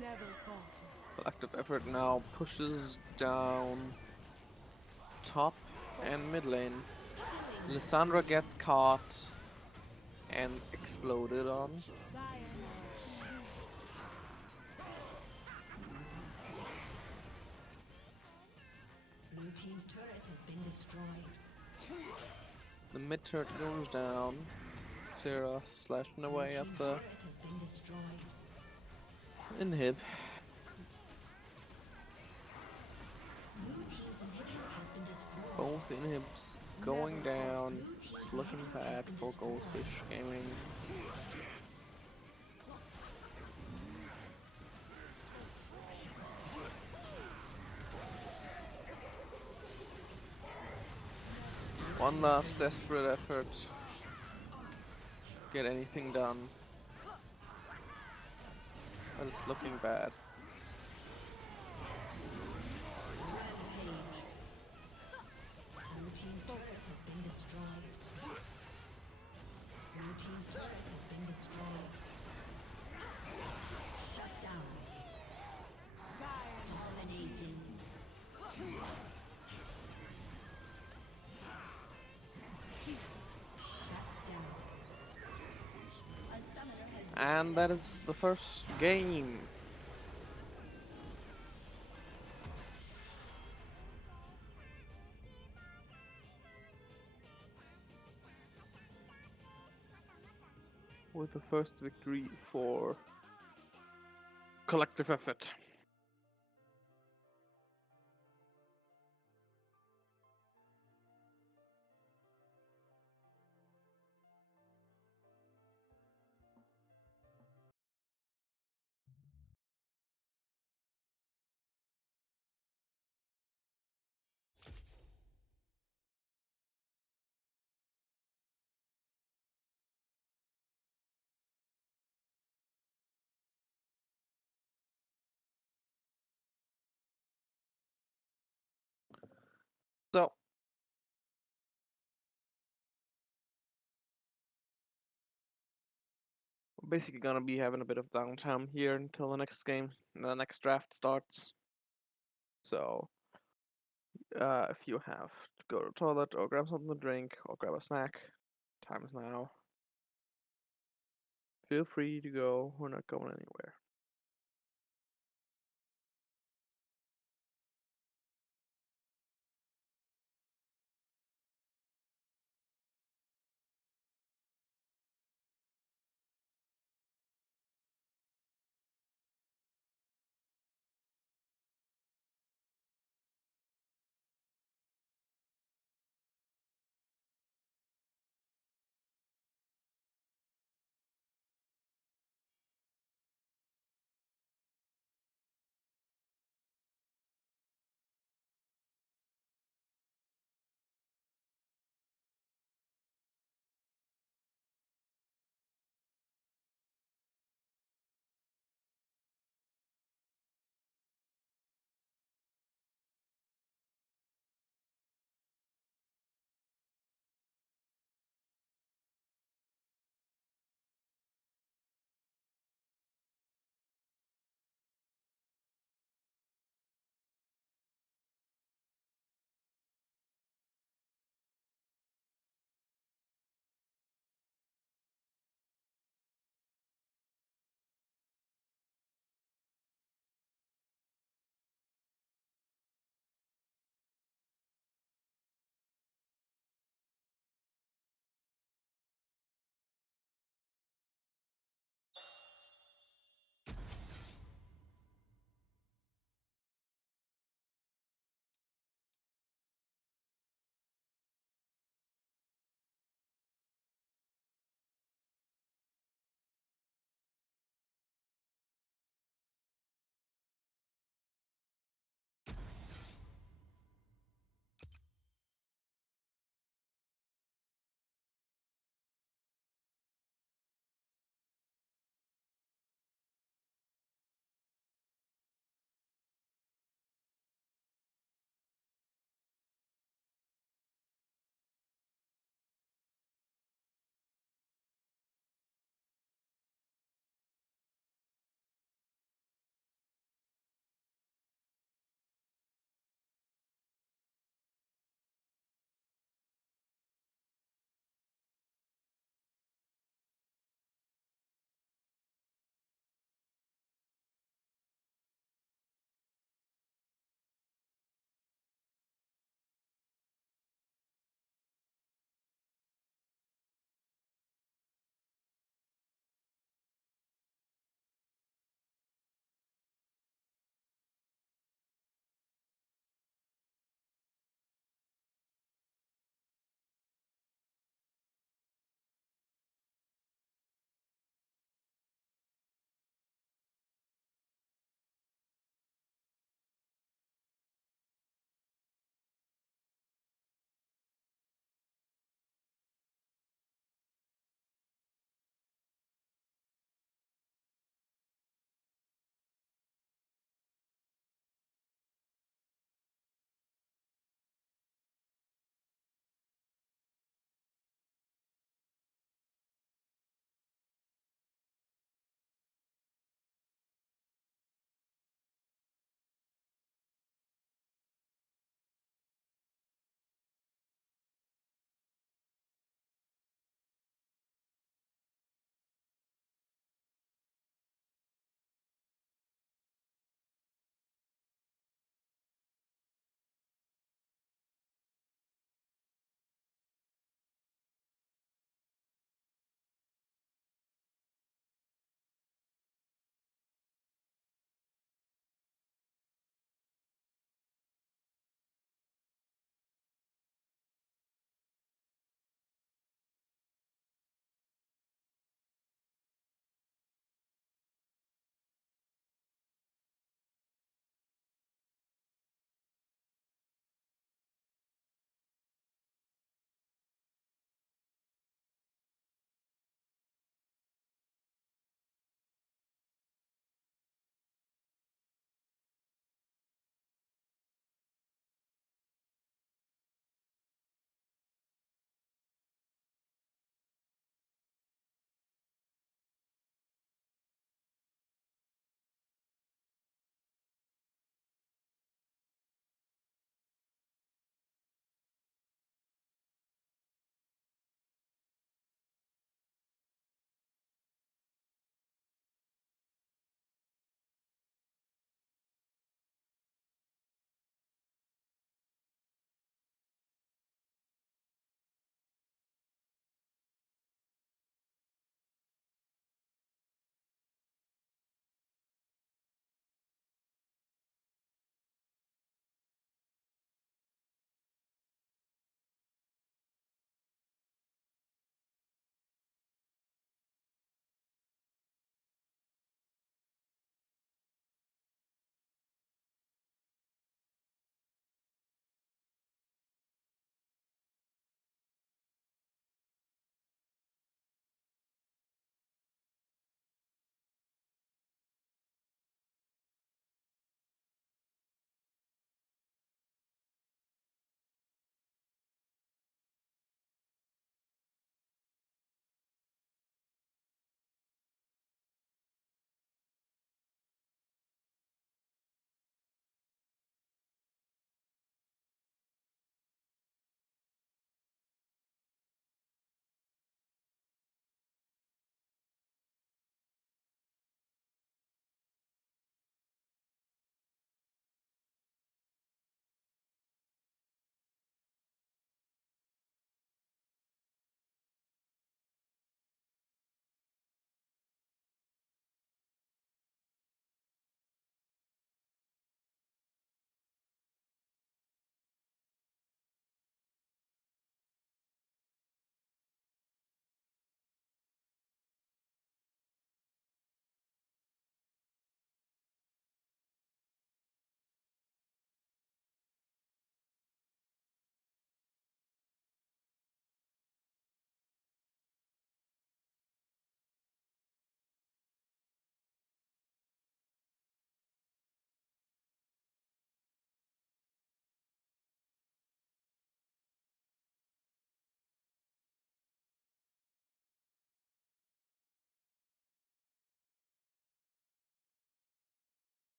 Never falter. Collective effort now pushes down top and mid lane. Lissandra gets caught and exploded on. Blue team's turret has been destroyed. The mid turret goes down. Sarah slashing away at the Turret has been destroyed. inhib. Blue team's inhibitor has been destroyed. Both inhibs going down. It's looking bad for Goldfish Gaming. One last desperate effort. Get anything done. But it's looking bad. Blue team's turret has been destroyed. Blue team's turret has been destroyed. Shut down. Dominating. And that is the first game. With the first victory for collective effort. So, we're basically gonna be having a bit of downtime here until the next game, the next draft starts. So, if you have to go to the toilet or grab something to drink or grab a snack, time is now. Feel free to go, we're not going anywhere.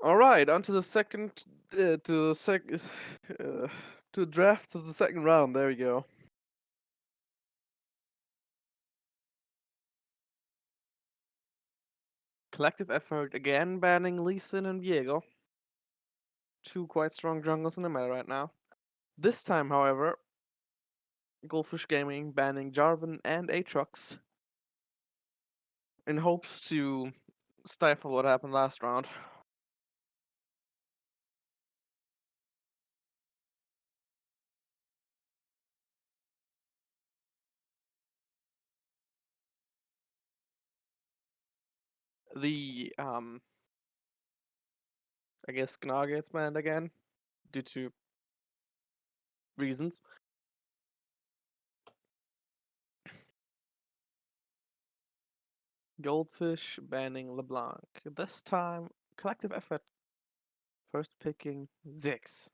All right, on to the second, to the to drafts of the second round. There we go. Collective effort again banning Lee Sin and Viego. Two quite strong jungles in the meta right now. This time, however, Goldfish Gaming banning Jarvan and Aatrox in hopes to stifle what happened last round. The I guess Gnar gets banned again due to reasons. Goldfish banning LeBlanc. This time, collective effort first picking Ziggs.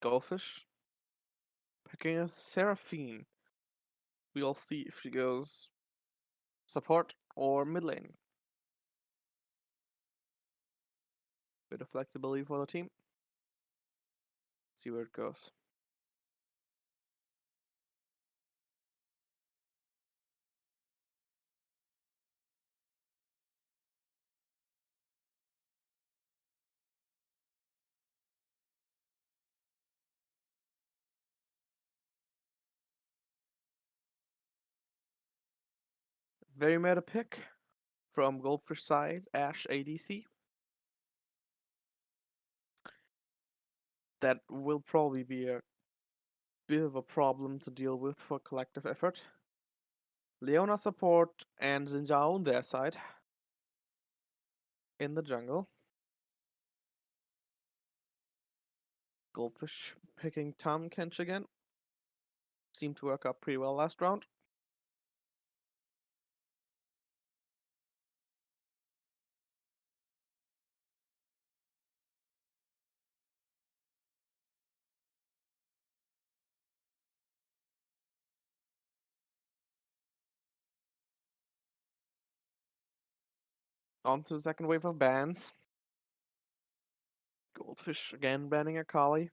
Goldfish picking a Seraphine. We'll see if she goes support or mid lane. Bit of flexibility for the team. See where it goes. Very meta pick from Goldfish side, Ashe ADC. That will probably be a bit of a problem to deal with for collective effort. Leona support and Xinjiao on their side in the jungle. Goldfish picking Tom Kench again. Seemed to work out pretty well last round. On to the second wave of bans. Goldfish again banning Akali.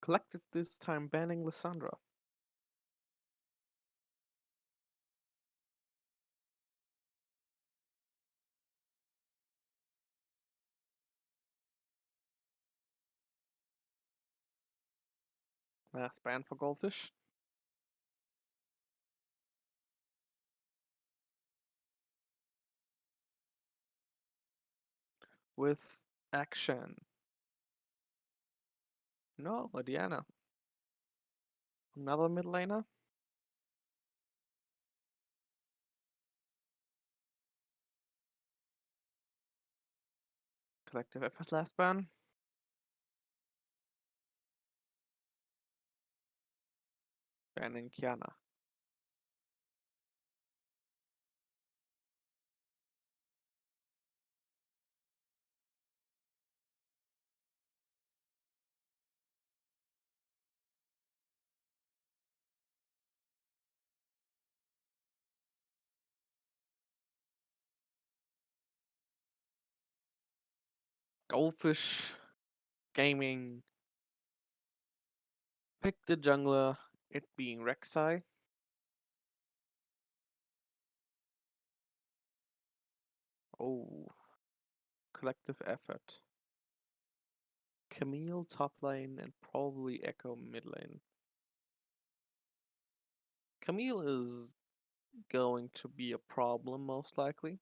Collective this time banning Lissandra. Last ban for Goldfish. With action. No, Diana. Another mid laner. Collective FS last ban. Banning Kiana. Goldfish Gaming. Pick the jungler, it being Rek'Sai. Oh, collective effort. Camille top lane and probably Echo mid lane. Camille is going to be a problem most likely.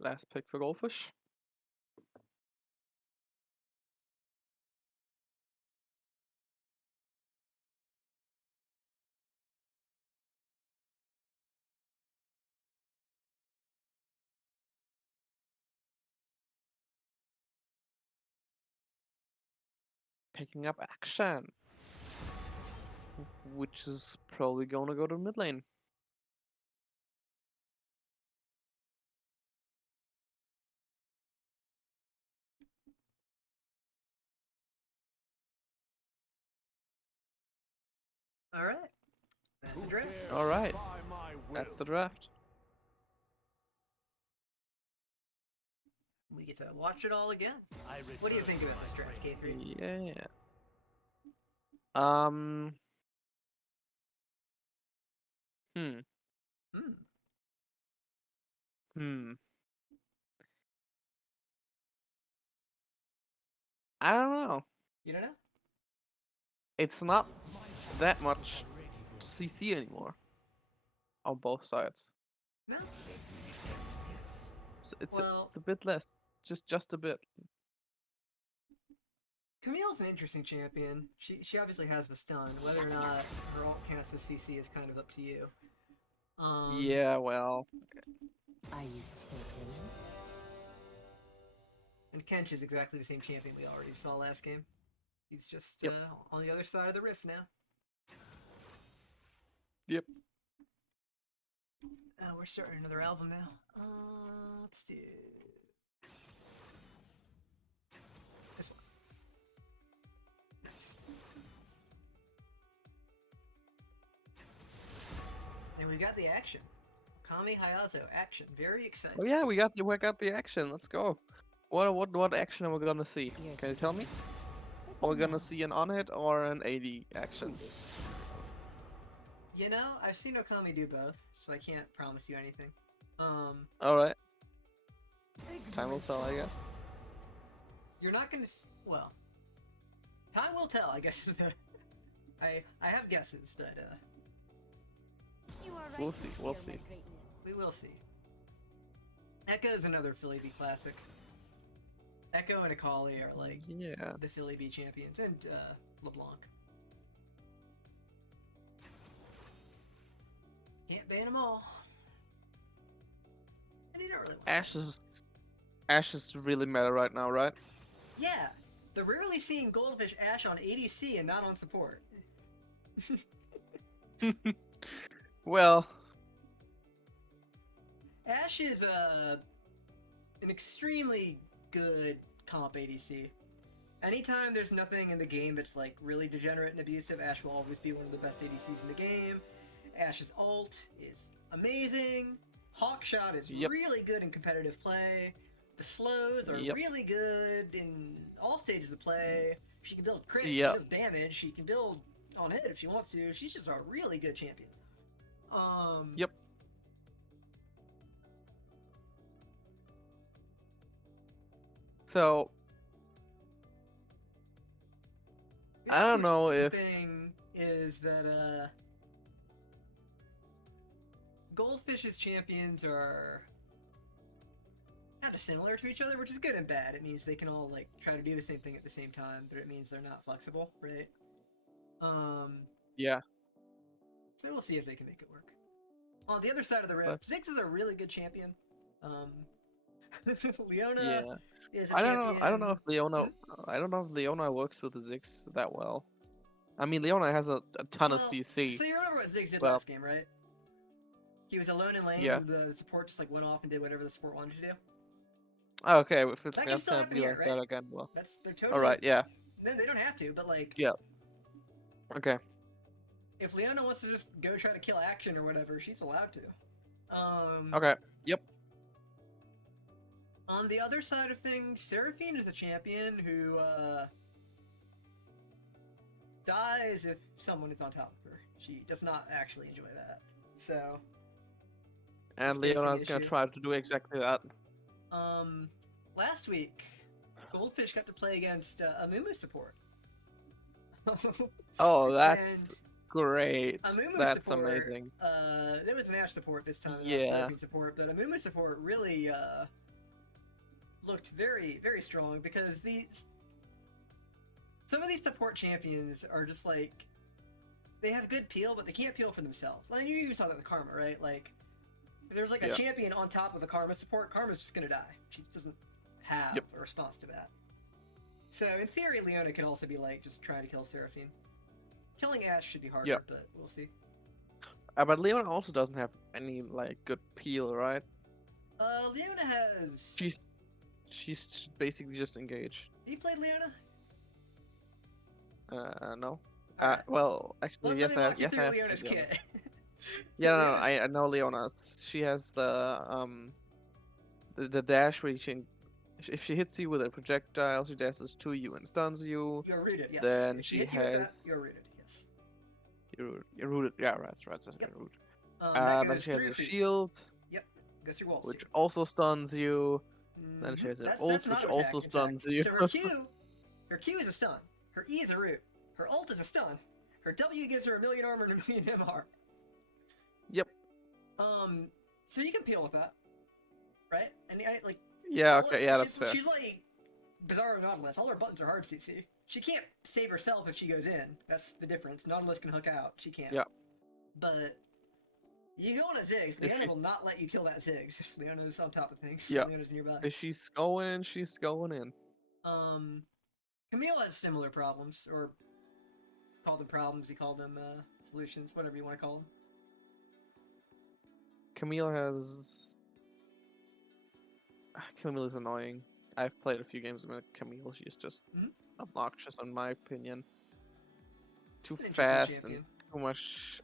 Last pick for Goldfish. picking up action, which is probably gonna go to mid lane. All right, that's the Who draft. dares All right, defy my will? that's the draft. We get to watch it all again. I What do you return think to about my this draft, training. K3? Yeah. Um. Hmm. Hmm. Hmm. I don't know. You don't know? It's not that much CC anymore on both sides. No. It's Well, a bit less, just a bit. Camille's an interesting champion. She obviously has the stun. Whether or not her ult counts as CC is kind of up to you. Yeah, well, Are you certain? And Kench is exactly the same champion we already saw last game. He's just yep, on the other side of the rift now. yep. Oh, we're starting another album now. Let's do this one. And we've got the action. Kami Hayato action. Very exciting. Oh yeah, we got the action. Let's go. What action are we gonna see? Can you tell me? Are we gonna see an on-hit or an AD action? You know, I've seen Okami do both, so I can't promise you anything. All right. Time will tell, I guess. You're not gonna. Well, time will tell. I guess is the. I have guesses, but You are right We'll to see, fear we'll my see. greatness. we will see. Echo is another Philly B classic. Echo and Akali are like Yeah. the Philly B champions, and LeBlanc. Can't ban them all. And you don't really want Ashe is really meta right now, right? Yeah, they're rarely seeing Goldfish Ashe on ADC and not on support. Well, Ashe is an extremely good comp ADC. Anytime there's nothing in the game that's like really degenerate and abusive, Ashe will always be one of the best ADCs in the game. Ashe's ult is amazing. Hawkshot is Yep. really good in competitive play. The slows are Yep. really good in all stages of play. She can build crits, she Yep. can build damage, she can build on hit if she wants to. She's just a really good champion. Yep. So The I don't know interesting if thing is that Goldfish's champions are kind of similar to each other, which is good and bad. It means they can all like try to do the same thing at the same time, but it means they're not flexible, right? yeah. So we'll see if they can make it work. On the other side of the rift, Let's- Ziggs is a really good champion. Leona Yeah. is a I champion. don't know if Leona. I don't know if Leona works with the Ziggs that well. I mean, Leona has a ton of Well, CC. So you remember what Ziggs did Well- last game, right? He was alone in lane, Yeah. and the support just like went off and did whatever the support wanted to do. Oh, okay, if it's That can that's still gonna happen be here, like right? that again, well. They're totally. All right, yeah, Then they don't have to, but like, yeah. Okay. if Leona wants to just go try to kill action or whatever, she's allowed to. Okay. Yep. On the other side of things, Seraphine is a champion who dies if someone is on top of her. She does not actually enjoy that. So, And spacing Leona's gonna issue. try to do exactly that. last week, Goldfish got to play against a Mumu support. Oh, that's great. A Mumu That's support, amazing. There was an Ashe support this time, Yeah. not Seraphine support, but a Mumu support really looked very, very strong because some of these support champions are just like, they have good peel, but they can't peel for themselves. Like, you saw that with Karma, right? Like, if there's like a Yeah. champion on top of a Karma support, Karma's just gonna die. She doesn't have Yep. a response to that. So in theory, Leona can also be like just trying to kill Seraphine. Killing Ash should be harder, Yeah. but we'll see. But Leon also doesn't have any like good peel, right? Leona has. She's basically just engaged. Have you played Leona? No. Alright. Well, actually, Let yes, me I walk you have through played Leona's Leona. kit. Yeah, no, Leona's- I know Leona's. She has the dash where if she hits you with a projectile, she dashes to you and stuns you. You're rooted, yes. Then If she she hits you with that, has you're rooted, yes. you're rooted. Yeah, right, that's Yep. root. That Then goes she has through a creep. shield, Yep, goes through walls which too. also stuns you. Then she Mhm. has an That's ult, an which auto also attack, in stuns fact. you. So her Q is a stun. Her E is a root. Her ult is a stun. Her W gives her 1,000,000 armor and 1,000,000 MR. Yep. So you can peel with that, right? And like. Yeah. Okay. Yeah, that's she's, fair. She's like Bizarro Nautilus. All her buttons are hard CC. She can't save herself if she goes in. That's the difference. Nautilus can hook out. She can't. Yeah. But you go on a Ziggs, If Leona she's- will not let you kill that Ziggs if Leona's on top of things. Yeah. Leona's nearby. If she's going in. Camille has similar problems, or call them problems, you call them solutions, whatever you want to call them. Camille is annoying. I've played a few games with Camille. She's just Mhm. obnoxious, in my opinion. Too She's an interesting fast champion. and too much.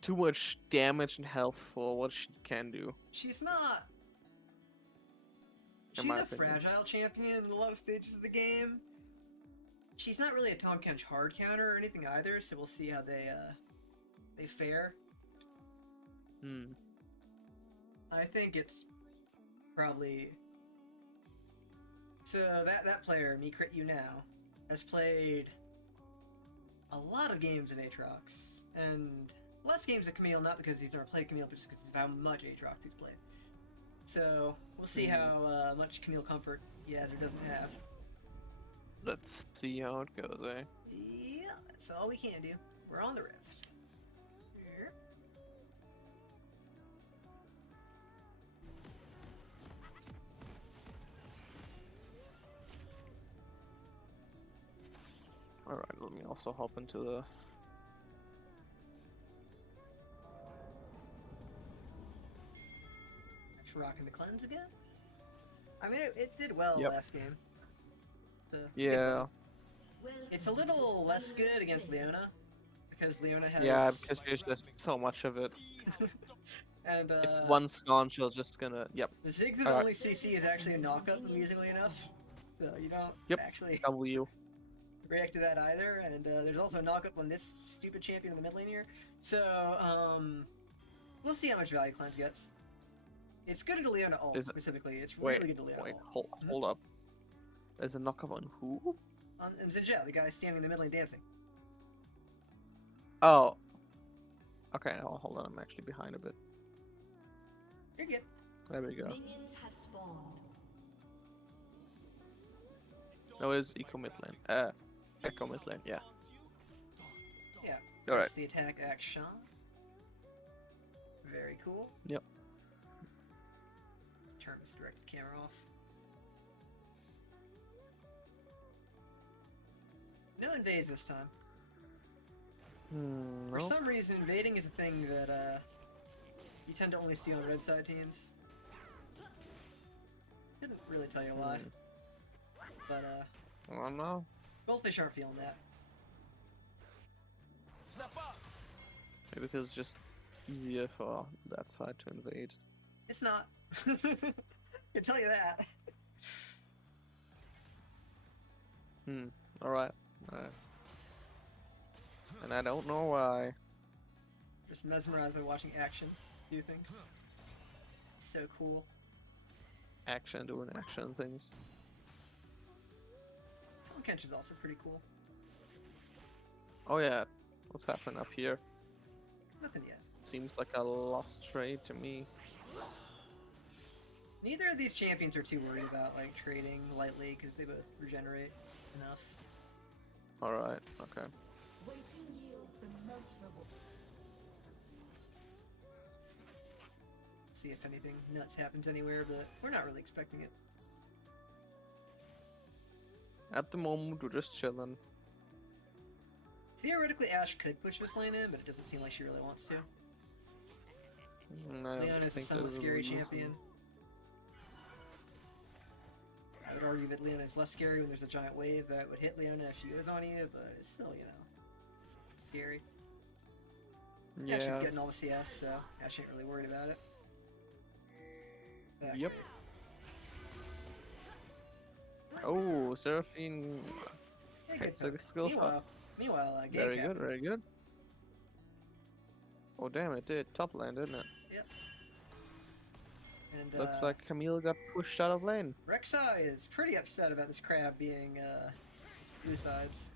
Too much damage and health for what she can do. She's not. In She's my a opinion. fragile champion in a lot of stages of the game. She's not really a Tahm Kench hard counter or anything either, so we'll see how they fare. I think it's probably so that player, Me Crit You Now, has played a lot of games of Aatrox, and less games of Camille, not because he's never played Camille, but just because of how much Aatrox he's played. So we'll see how much Camille comfort he has or doesn't have. Let's see how it goes, eh? Yeah, that's all we can do. We're on the rift. Here. Alright, let me also hop into the... Just rocking the cleanse again. I mean, it did well Yep. last game. So, Yeah. it's a little less good against Leona, because Leona has... Yeah, because there's just so much of it. And, If one's gone, she's just gonna... Yep. the Ziggs' Alright. only CC is actually a knockup, amusingly enough. So you don't Yep. actually W. react to that either. And there's also a knockup on this stupid champion in the mid lane here. So, we'll see how much value Cleanse gets. It's good to Leona ult, Is it- specifically. It's Wait, really good to Leona wait, ult. hold up. There's a knockup on who? On Zinja, the guy standing in the mid lane dancing. Oh. Okay, now hold on, I'm actually behind a bit. You're good. There we go. Minions have spawned. No, it is Eco mid lane. Echo mid lane, yeah. Yeah. Alright. That's the attack action. Very cool. Yep. Let's turn this direct camera off. No invades this time. For No. some reason, invading is a thing that you tend to only see on red side teams. Couldn't really tell you why, but I don't know. Goldfish aren't feeling that. Snap up! Maybe because it's just easier for that side to invade. It's not. I can tell you that. Alright. And I don't know why. Just mesmerized by watching action do things. So cool. Action doing action things. Kench is also pretty cool. Oh yeah. What's happening up here? Nothing yet. Seems like a lost trade to me. Neither of these champions are too worried about like trading lightly because they both regenerate enough. Alright, okay. Waiting yields the most reward. See if anything nuts happens anywhere, but we're not really expecting it. At the moment, we're just chilling. Theoretically, Ashe could push this lane in, but it doesn't seem like she really wants to. I Leon is a think somewhat there's scary reason. champion. I would argue that Leona is less scary when there's a giant wave that would hit Leona if she goes on you, but it's still, you know, scary. Yeah, she's Yeah. getting all the CS, so Ashe ain't really worried about it. Yep. Oh, Seraphine. Yeah, Hits good a skill shot. Meanwhile, Very Gay Cap. good, very good. Oh damn, it did top lane, didn't it? Yep. And Looks like Camille got pushed out of lane. Rek'Sai is pretty upset about this crab being two sides.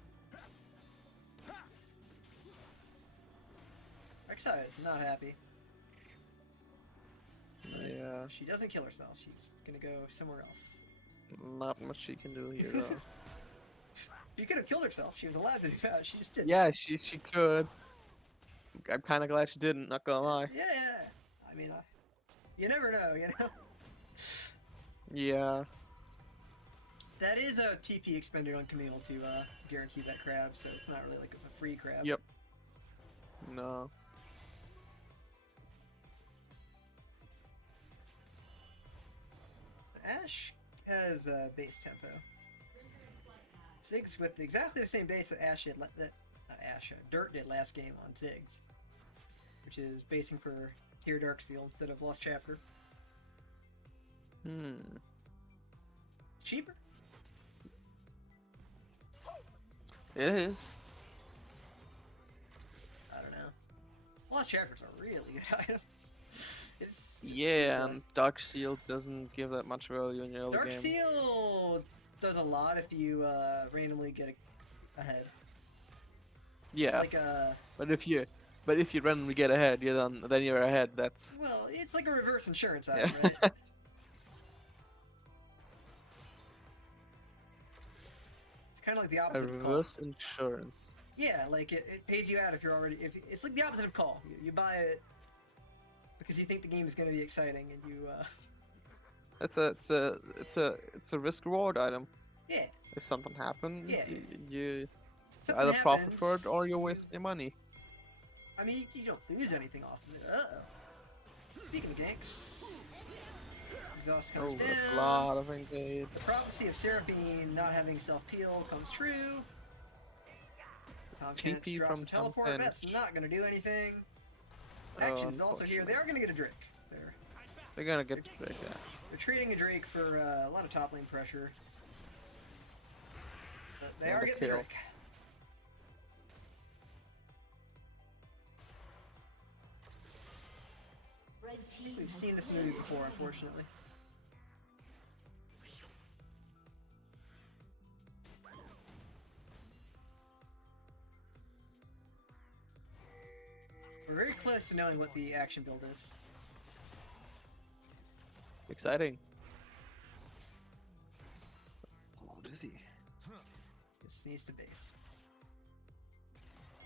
Rek'Sai is not happy. Yeah, She doesn't kill herself. She's gonna go somewhere else. not much she can do here though. She could have killed herself. She was allowed to do that. She just didn't. Yeah, she could. I'm kind of glad she didn't. Not gonna lie. Yeah. I mean, you never know, you know. Yeah. That is a TP expended on Camille to guarantee that crab, so it's not really like it's a free crab. Yep. No. Ashe has base tempo. Ziggs with exactly the same base that Ashe did, Dirt did last game on Ziggs, which is basing for Tear Darksteel instead of Lost Chapter. It's cheaper. It is. I don't know. Lost Chapter's a really good item. It's Yeah, and Dark Shield doesn't give that much value in your early game. Darksteel does a lot if you randomly get ahead. Yeah, It's like a but if you randomly get ahead, then you're ahead. That's well, it's like a reverse insurance item, right? It's kind of like the a opposite of call. reverse insurance. Yeah, like it pays you out if you're already. If it's like the opposite of call. You buy it because you think the game is going to be exciting, and you. It's a risk reward item. Yeah. If something happens, Yeah. you Something either profit for it happens. or you're wasting your money. I mean, you don't lose anything off of it. Uh-oh. Speaking of ganks, exhaust Oh, comes down. that's a lot of engage. The prophecy of Seraphine not having self-peel comes true. Tom Kennett TP drops from a Tom teleport. Kennett. That's not going to do anything. Oh, Action's also here. They unfortunately. are going to get a Drake. They're gonna get the break. Yeah. They're treating a Drake for a lot of top lane pressure. But they And are a getting the kill. Drake. Red team We've has seen this movie before, unfortunately. We're very close to knowing what the action build is. Exciting. What is he? This needs to base.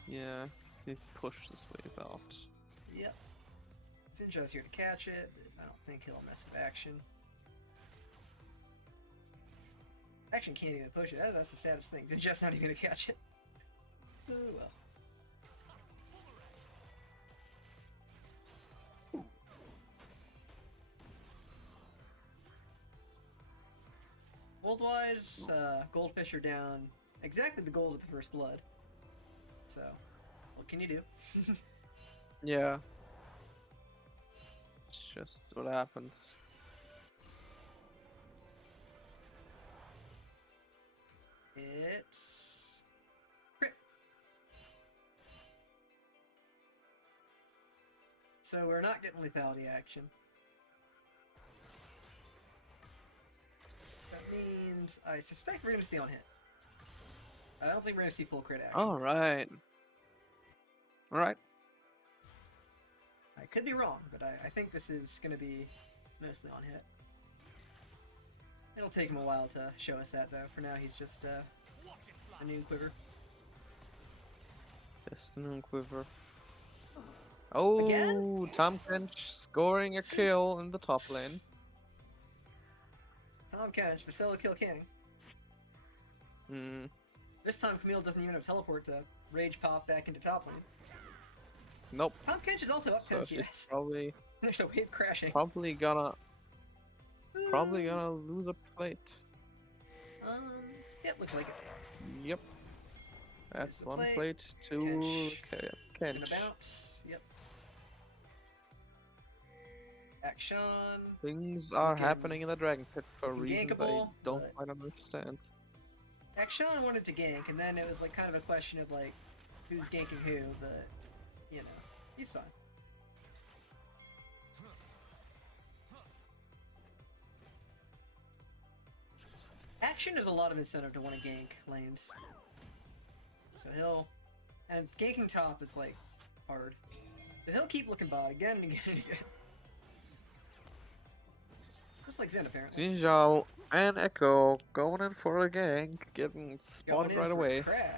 Yeah, he needs to push this wave out. Yep. Sinjo's here to catch it, but I don't think he'll mess with action. Action can't even push it. That's the saddest thing. Sinjo's not even gonna catch it. Oh well. Gold-wise, Goldfish are down exactly the gold at the first blood. So, what can you do? Yeah. It's just what happens. It's crit. So we're not getting lethality action. That means I suspect we're gonna see on hit. I don't think we're gonna see full crit action. All right. All right. I could be wrong, but I think this is gonna be mostly on hit. It'll take him a while to show us that, though. For now, he's just a new quiver. Just a noon quiver. Oh, Tom Kench scoring a kill in the top lane. Tom Kench, the solo kill king. Hmm. This time Camille doesn't even have teleport to rage pop back into top lane. Nope. Tom Kench is also up So 10 she's CS. probably There's a wave crashing. probably gonna lose a plate. Yep, looks like it. Yep. That's the one plate. plate to Gonna Kench. bounce. Yep. Action. Things are Looking- happening in the Dragon Pit for looking reasons I gankable, don't but- quite understand. Action wanted to gank, and then it was like kind of a question of like who's ganking who, but you know, he's fine. Action is a lot of incentive to want to gank lanes. So and ganking top is like hard. But he'll keep looking bot again and again and again. Just like Zen apparently. Xinjiao and Echo going in for a gank, getting Going spotted in right for away. Crab.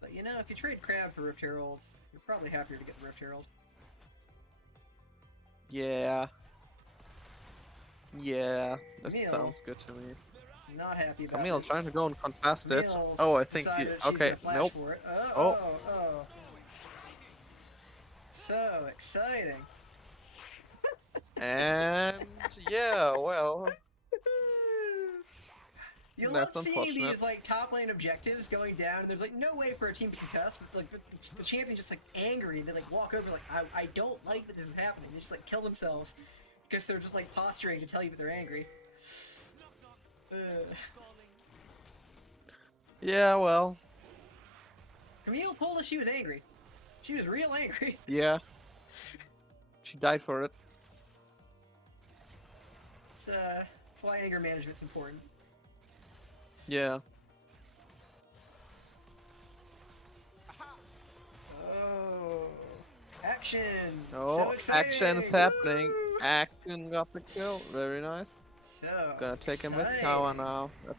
But you know, if you trade Crab for Rift Herald, you're probably happier to get Rift Herald. Yeah. Yeah, that Camille. sounds good to me. Not happy about Camille this. trying to go and contest it. Camille's Oh, I think you, decided she's okay, gonna flash nope. for it. Oh. Oh. So exciting. And yeah, well, You That's love seeing unfortunate. these like top lane objectives going down, and there's like no way for a team to contest. But like the champion's just like angry, and they like walk over like I don't like that this is happening. They just like kill themselves because they're just like posturing to tell you that they're angry. yeah, well, Camille told us she was angry. She was real angry. yeah. She died for it. That's why anger management's important. Yeah. Oh, action! Oh, So exciting! action's happening. Woo! Action got the kill. Very nice. So Gonna take him with exciting. Kawa now. That's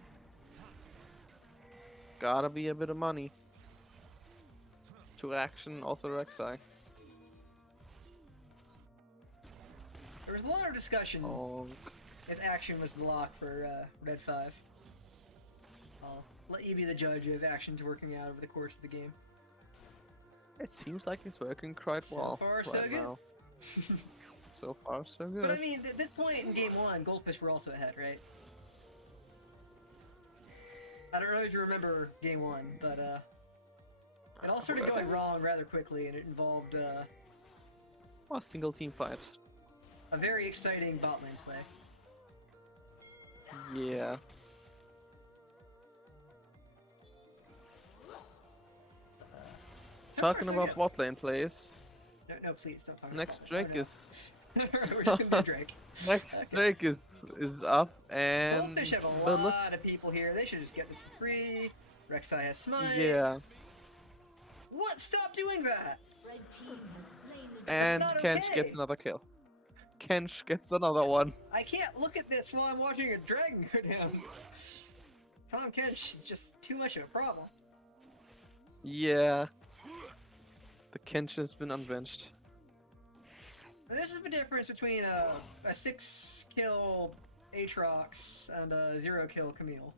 gotta be a bit of money. To action, also Rek'Sai. There was a lot of discussion Oh, if action was the lock for Red 5. I'll let you be the judge of actions working out over the course of the game. it seems like it's working quite So well far, right so good. now. So far, so good. But I mean, at this point in game 1, Goldfish were also ahead, right? I don't know if you remember game 1, but it all started going wrong rather quickly, and it involved A single team fight. a very exciting bot lane play. Yeah. So far, Talking so about good. bot lane plays. No, please don't talk Next about Drake it. is We're just gonna do Drake. next Okay. Drake is up and Goldfish have a but lot looks of people here. They should just get this for free. Rek'Sai has smite. yeah. What? Stop doing that! Red team has slain the And not Kench okay. gets another kill. Kench gets another one. I can't look at this while I'm watching a dragon go down. Tom Kench is just too much of a problem. Yeah. The Kench has been unbenched. And this is the difference between a 6-kill Aatrox and a 0-kill Camille.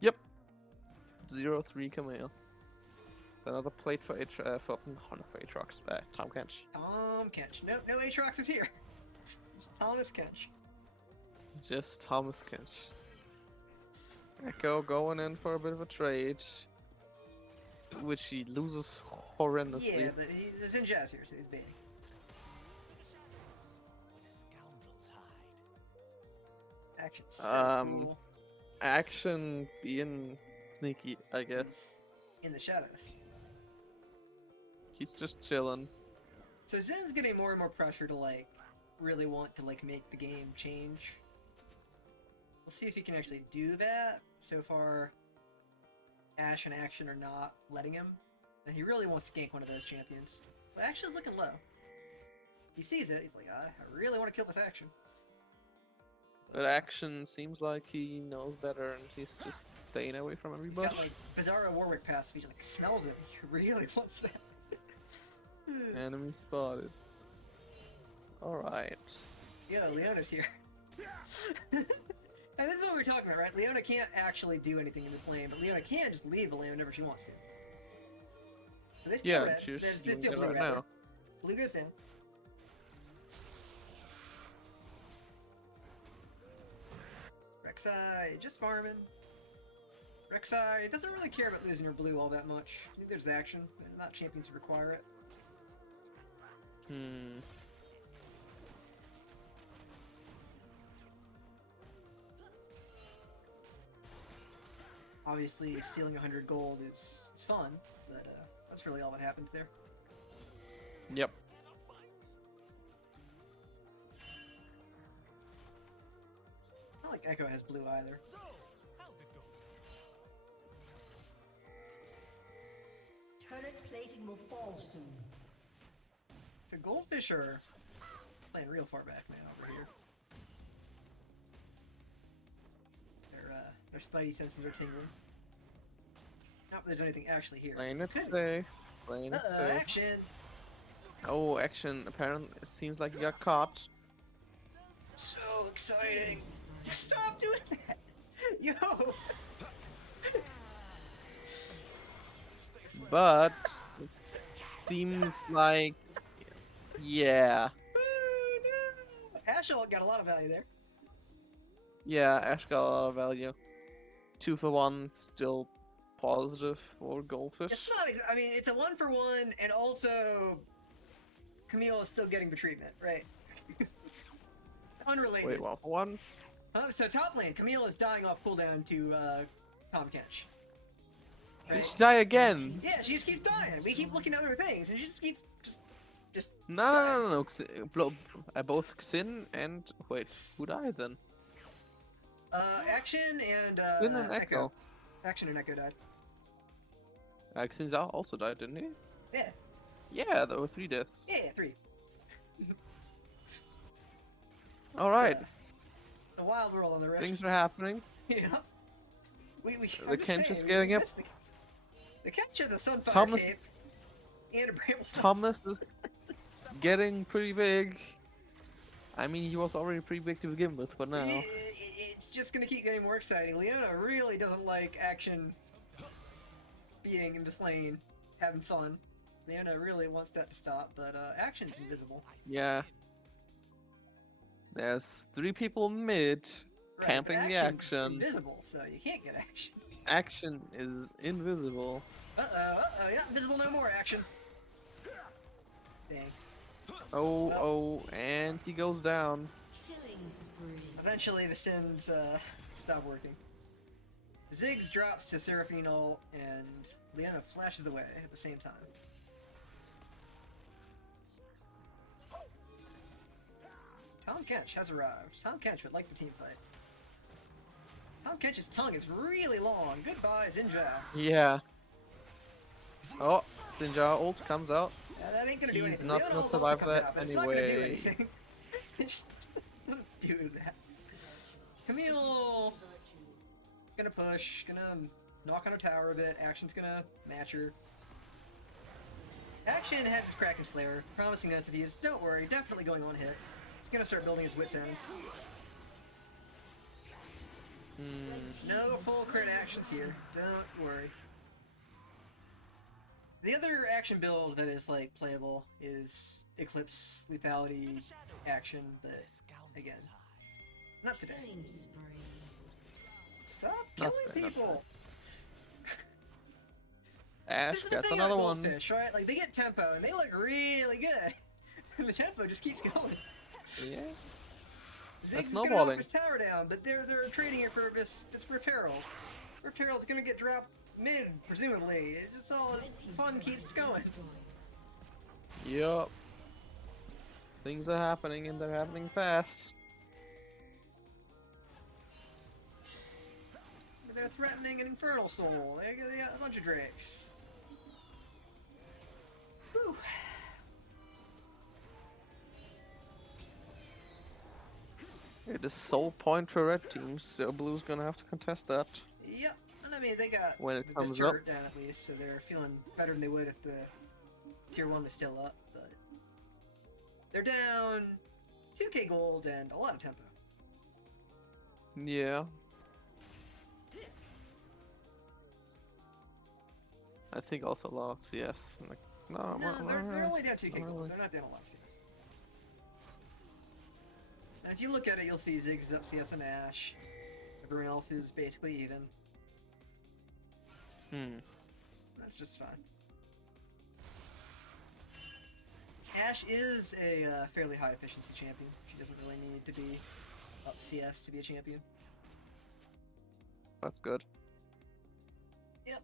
Yep. 0-3 Camille. So another plate for Aatrox. Tom Kench. Tom Kench. No Aatrox is here. It's Thomas Kench. Just Thomas Kench. Echo going in for a bit of a trade. Which he loses horrendously. Yeah, but the Zinjaz here, so he's baiting. Action. So cool. Action being sneaky, I guess. In the shadows. He's just chilling. So Zen's getting more and more pressure to like really want to like make the game change. We'll see if he can actually do that. So far, Ash and Action are not letting him, and he really wants to gank one of those champions. But Action's looking low. He sees it. He's like, I really want to kill this Action. But Action seems like he knows better and he's just staying away from every He's bush. got like Bizarro Warwick passive. He like smells it. He really wants that. Enemy spotted. Alright. Yo, Leona's here. And this is what we're talking about, right? Leona can't actually do anything in this lane, but Leona can just leave the lane whenever she wants to. So they steal Yeah, red. she's There's doing still it blue right red. now. Blue goes down. Rek'Sai, just farming. Rek'Sai doesn't really care about losing her blue all that much. I think there's action. Not champions who require it. Hmm. Obviously, stealing 100 gold is fun, but that's really all that happens there. Yep. Not like Echo has blue either. So, how's it going? Turret plating will fall soon. The Goldfish are playing real far back now over here. Their spidey senses are tingling. Not that there's anything actually here. Playing it Goodness. safe. Playing it safe. Action! Oh, Action. Apparently, it seems like he got caught. So exciting! Stop doing that! Yo! But it seems like, yeah, Oh, no! Ashel got a lot of value there. yeah, Ash got a lot of value. 2 for 1, still positive for Goldfish. It's not. I mean, it's a 1-for-1, and also Camille is still getting the treatment, right? Unrelated. Wait, 1 for 1? So top lane, Camille is dying off cooldown to Tom Kench. Did Right? she die again? Yeah, she just keeps dying. We keep looking at other things, and she just keeps just. No. Both Xin and wait, who died then? Action and Xin and Echo. Action and Echo died. Xin also died, didn't he? Yeah, Yeah, there were 3 deaths. yeah, 3. All right, The wild world on the rest. things are happening. Yeah. We The Kench is getting up. The Kench has a Sunfire Thomas, cape and a Bramble Thomas is getting pretty big. I mean, he was already pretty big to begin with, but now. It's just gonna keep getting more exciting. Leona really doesn't like Action being in this lane, having fun. Leona really wants that to stop, but Action's invisible. Yeah. There's 3 people mid Right, camping but the Action's Action. invisible, so you can't get Action. Action is invisible. Yeah, invisible no more, Action. Dang. Oh, and he goes down. Killing spree. Eventually the Sins stop working. Ziggs drops to Seraphine ult, and Leona flashes away at the same time. Tom Kench has arrived. Tom Kench would like the team fight. Tom Kench's tongue is really long. Goodbye, Zinja. Yeah. Oh, Sinjar ult comes out. That ain't gonna do He's anything. not Leona gonna ult survive also comes that out, but it's not gonna do anyway. anything. It just doesn't do that. Camille gonna push, gonna knock on her tower a bit. Action's gonna match her. Action has his Kraken Slayer, promising us that he is, don't worry, definitely going on hit. He's gonna start building his wits end. No full crit actions here, don't worry. The other action build that is like playable is Eclipse Lethality action, but again, not today. Killing spree. Stop Not killing today, not people! Ash This is the gets thing another about one. Goldfish, right? Like they get tempo and they look really good. And the tempo just keeps going. Yeah. Ziggs is gonna knock snowballing. his tower down, but they're trading it for this Rift Herald. Rift Herald's gonna get dropped mid, presumably. It's just all just fun keeps going. Yup. Things are happening and they're happening fast. They're threatening an Infernal Soul. They got a bunch of drakes. Whew. It is sole point for red teams, so blue's gonna have to contest that Yep. And I mean, they got when it this comes up. turret down at least, so they're feeling better than they would if the tier 1 was still up, but they're down 2k gold and a lot of tempo. Yeah. I think also a lot of CS. Like, no, No, they're only down 2k not gold. really. They're not down a lot of CS. And if you look at it, you'll see Ziggs is up CS and Ash. Everyone else is basically even. That's just fine. Ash is a fairly high efficiency champion. She doesn't really need to be up CS to be a champion. That's good. Yep.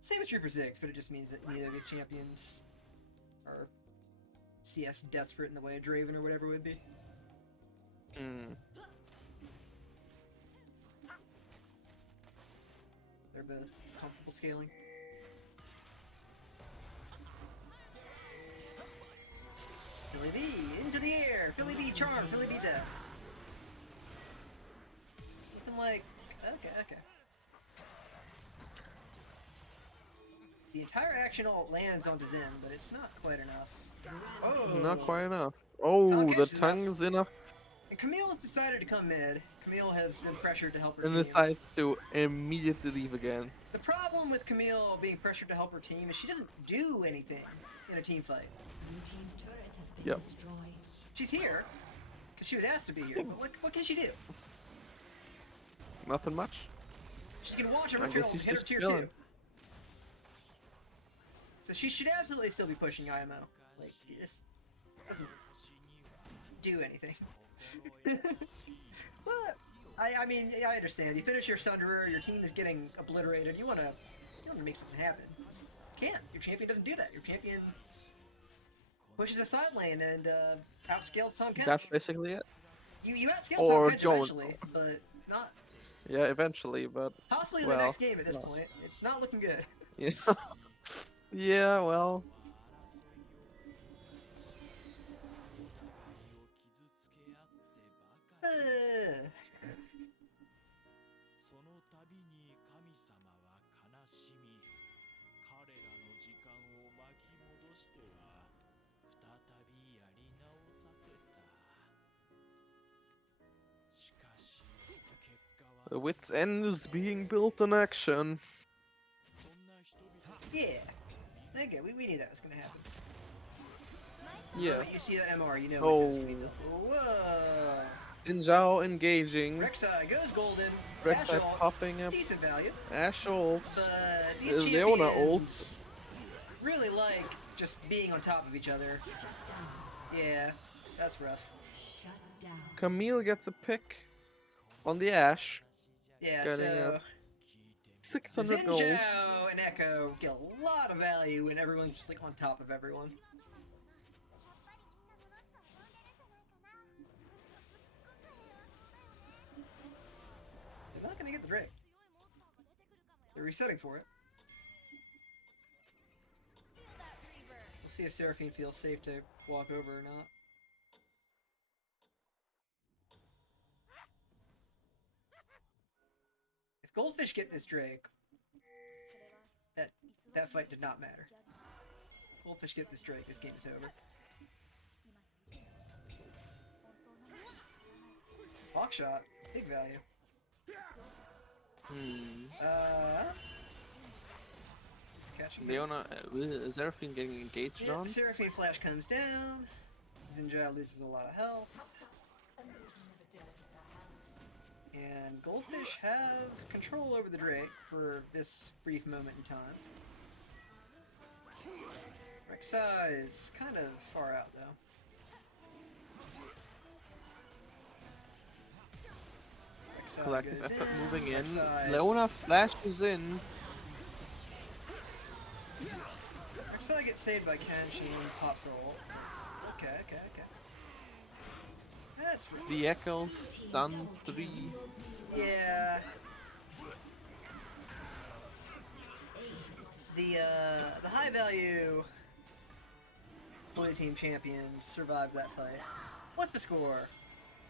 Same is true for Ziggs, but it just means that neither of these champions are CS desperate in the way of Draven or whatever would be. They're both comfortable scaling. Philly B, into the air! Philly B charm, Philly B death. Looking like... Okay. The entire action ult lands onto Zen, but it's not quite enough. Oh! Not quite enough. Oh, Tongue the catches tongue's enough And Camille has decided to come mid. Camille has been pressured to help her and team. decides to immediately leave again. The problem with Camille being pressured to help her team is she doesn't do anything in a team fight. Blue team's turret has been Yep. destroyed. She's here because she was asked to be here, but what can she do? Nothing much. She can watch her I hit guess she's her just tier chilling. 2. So she should absolutely still be pushing IMO. Like, he just doesn't do anything. But I mean, yeah, I understand. You finish your Sunderer, your team is getting obliterated. You wanna make something happen. You just can't. Your champion doesn't do that. Your champion pushes a side lane and outscales Tom Kench. That's basically it. You outscale Or Tom Kench don't. eventually, but not Yeah, eventually, but possibly well, the next game at this no. point. It's not looking good. yeah. Yeah, well. Uh, その度に神様は悲しみ、彼らの時間を巻き戻しては再びやり直させた。しかし結果は The wit's end is being built on action. そんな人々 yeah. Okay, we knew that was gonna happen. Yeah. When you see that MR, you know Oh. it's gonna be built. Whoa! Inzhao engaging. Rek'Sai goes golden. Rek'Sai Ash ult, popping up. decent value. Ash ult. But these Leona champions really like just being on top of each other. Yeah, that's rough. Shut down. Camille gets a pick on the Ash. Yeah, Getting so 600 gold. Xinjiao and Echo get a lot of value when everyone's just like on top of everyone. They're not gonna get the Drake. They're resetting for it. We'll see if Seraphine feels safe to walk over or not. If Goldfish get this Drake, that fight did not matter. Goldfish get this Drake, this game is over. Block shot, big value. Catching Leona, is everything getting engaged Yep, on? Seraphine Flash comes down. Xinjiao loses a lot of health. And Goldfish have control over the Drake for this brief moment in time. Rek'Sai is kind of far out though. Rek'Sai Collective goes effort in, moving in. Rek'Sai- Leona flashes in. Rek'Sai gets saved by Kenshin, pops ult. Okay. That's The Echo stuns 3. yeah. The high value blue team champions survived that fight. What's the score?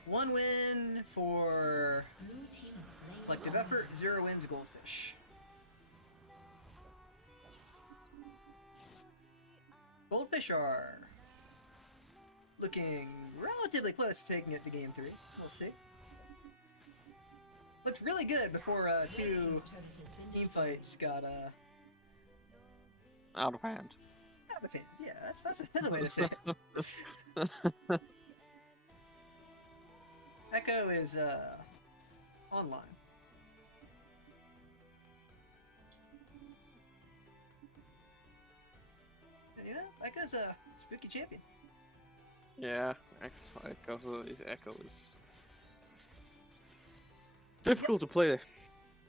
1 win for Blue team has slain collective effort, 0 wins Goldfish. Goldfish are looking relatively close to taking it to game 3. We'll see. Looked really good before two team's turret has been team destroyed. fights got Out of hand. out of hand. Yeah, that's a way to say it. Echo is online. And you know, Echo's a spooky champion. Yeah, Echo is difficult to play.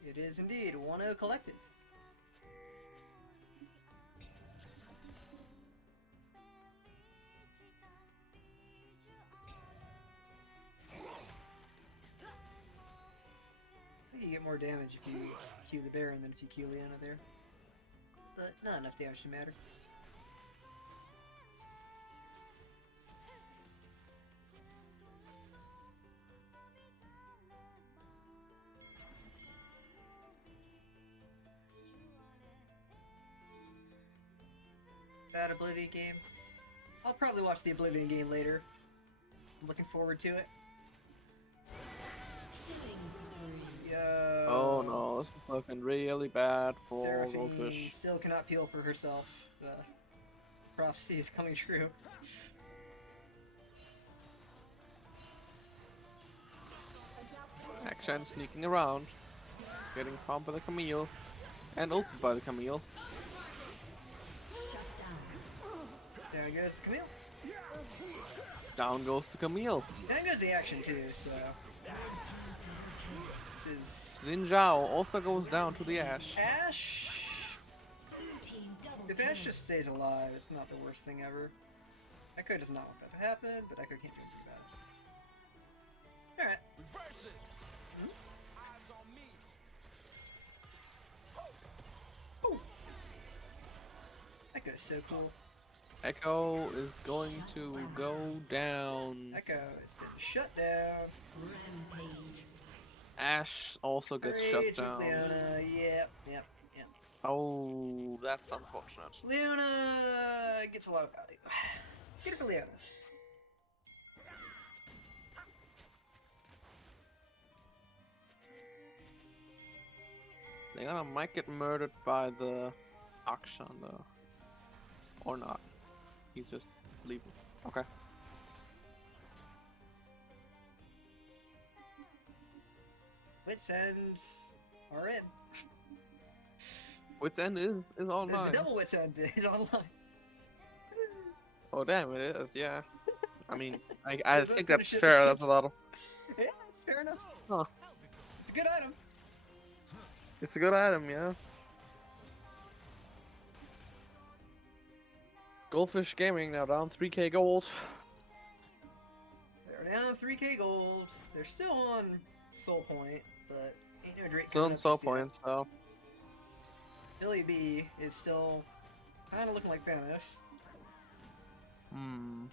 It is indeed 1-0 collective. I think you get more damage if you Q the Baron than if you Q Leona there. But not enough damage to matter. That Oblivion game. I'll probably watch the Oblivion game later. I'm looking forward to it. Yo. Oh no, this is looking really bad for Seraphine Goldfish. still cannot peel for herself. The prophecy is coming true. Action sneaking around, getting farmed by the Camille, and ulted by the Camille. There goes Camille. Down goes the Camille. There goes the action too, so. This Xin Zhao also goes down to the Ash. is Ash. If Ash just stays alive, it's not the worst thing ever. Echo does not want that to happen, but Echo can't do anything about it. Alright. Echo's so cool. Echo is going to go down. Echo has been shut down. Rampage. Ash also gets shut Raids with down. Leona. Yep. Oh, that's unfortunate. Leona gets a lot of value. Get it for Leona. Leona might get murdered by the Akshan though. Or not. He's just leaving. Okay. Wits End are in. Wits End is The online. double Wits End is online. Oh damn, it is. Yeah. I mean, I We'll think finish that's it fair. this That's a lot of. Yeah, it's fair enough. Huh. It's a good item. It's a good item, yeah. Goldfish Gaming now down 3k gold. They're down 3k gold. They're still on Soul Point, but ain't no Drake Still coming in up soul just yet. points though. Billy B is still kind of looking like Thanos. Hmm.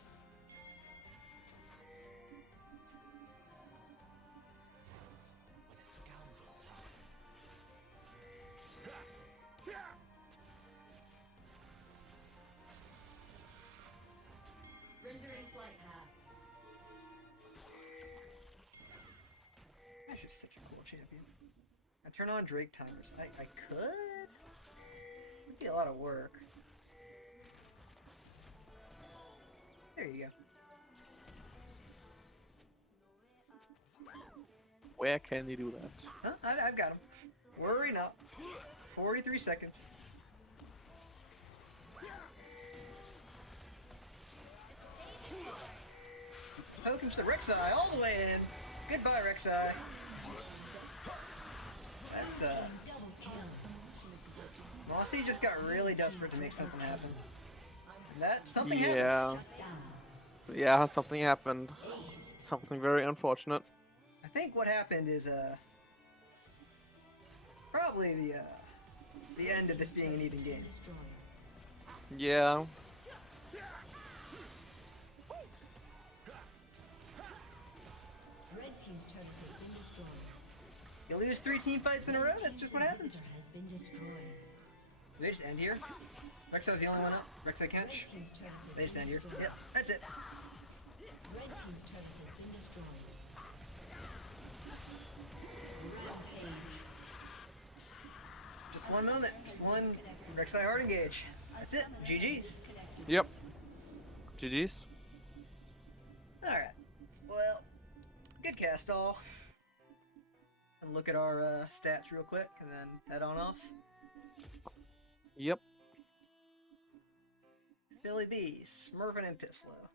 Rendering flight path. That's just such a cool champion. I turn on Drake timers. I could? It'd be a lot of work. There you go. Where can you do that? Huh? I've got him. Worry not. 43 seconds. Poke him to the Rek'Sai all the way in. Goodbye, Rek'Sai. That's Mossy just got really desperate to make something happen. And that something happened. Yeah. Yeah, something happened. Something very unfortunate. I think what happened is probably the end of this being an even game. Destroyed. Yeah. team's turret has been destroyed. You lose 3 team fights in a row, that's just what happens. Inhibitor has been destroyed. Do they just end here? Rek'Sai was the only one up. Rek'Sai Red Kench. team's turret has They just been end here. destroyed. Yep, that's it. Red team's turret has been destroyed. Rampage. Just one moment. Just one Rek'Sai hard engage. That's it. GG's. Yep. GG's. Alright. Well, good cast all. And look at our stats real quick and then head on off. Yep. Billy Bees, Mervin and Pislow.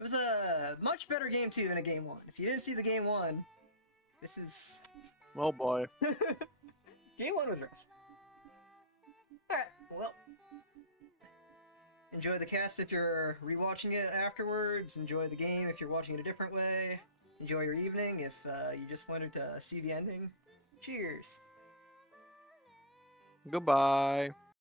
It was a much better game 2 than a game 1. If you didn't see the game 1, this is... Oh boy. Game 1 was rough. Alright, well. Enjoy the cast if you're rewatching it afterwards. Enjoy the game if you're watching it a different way. Enjoy your evening if you just wanted to see the ending. Cheers. Goodbye.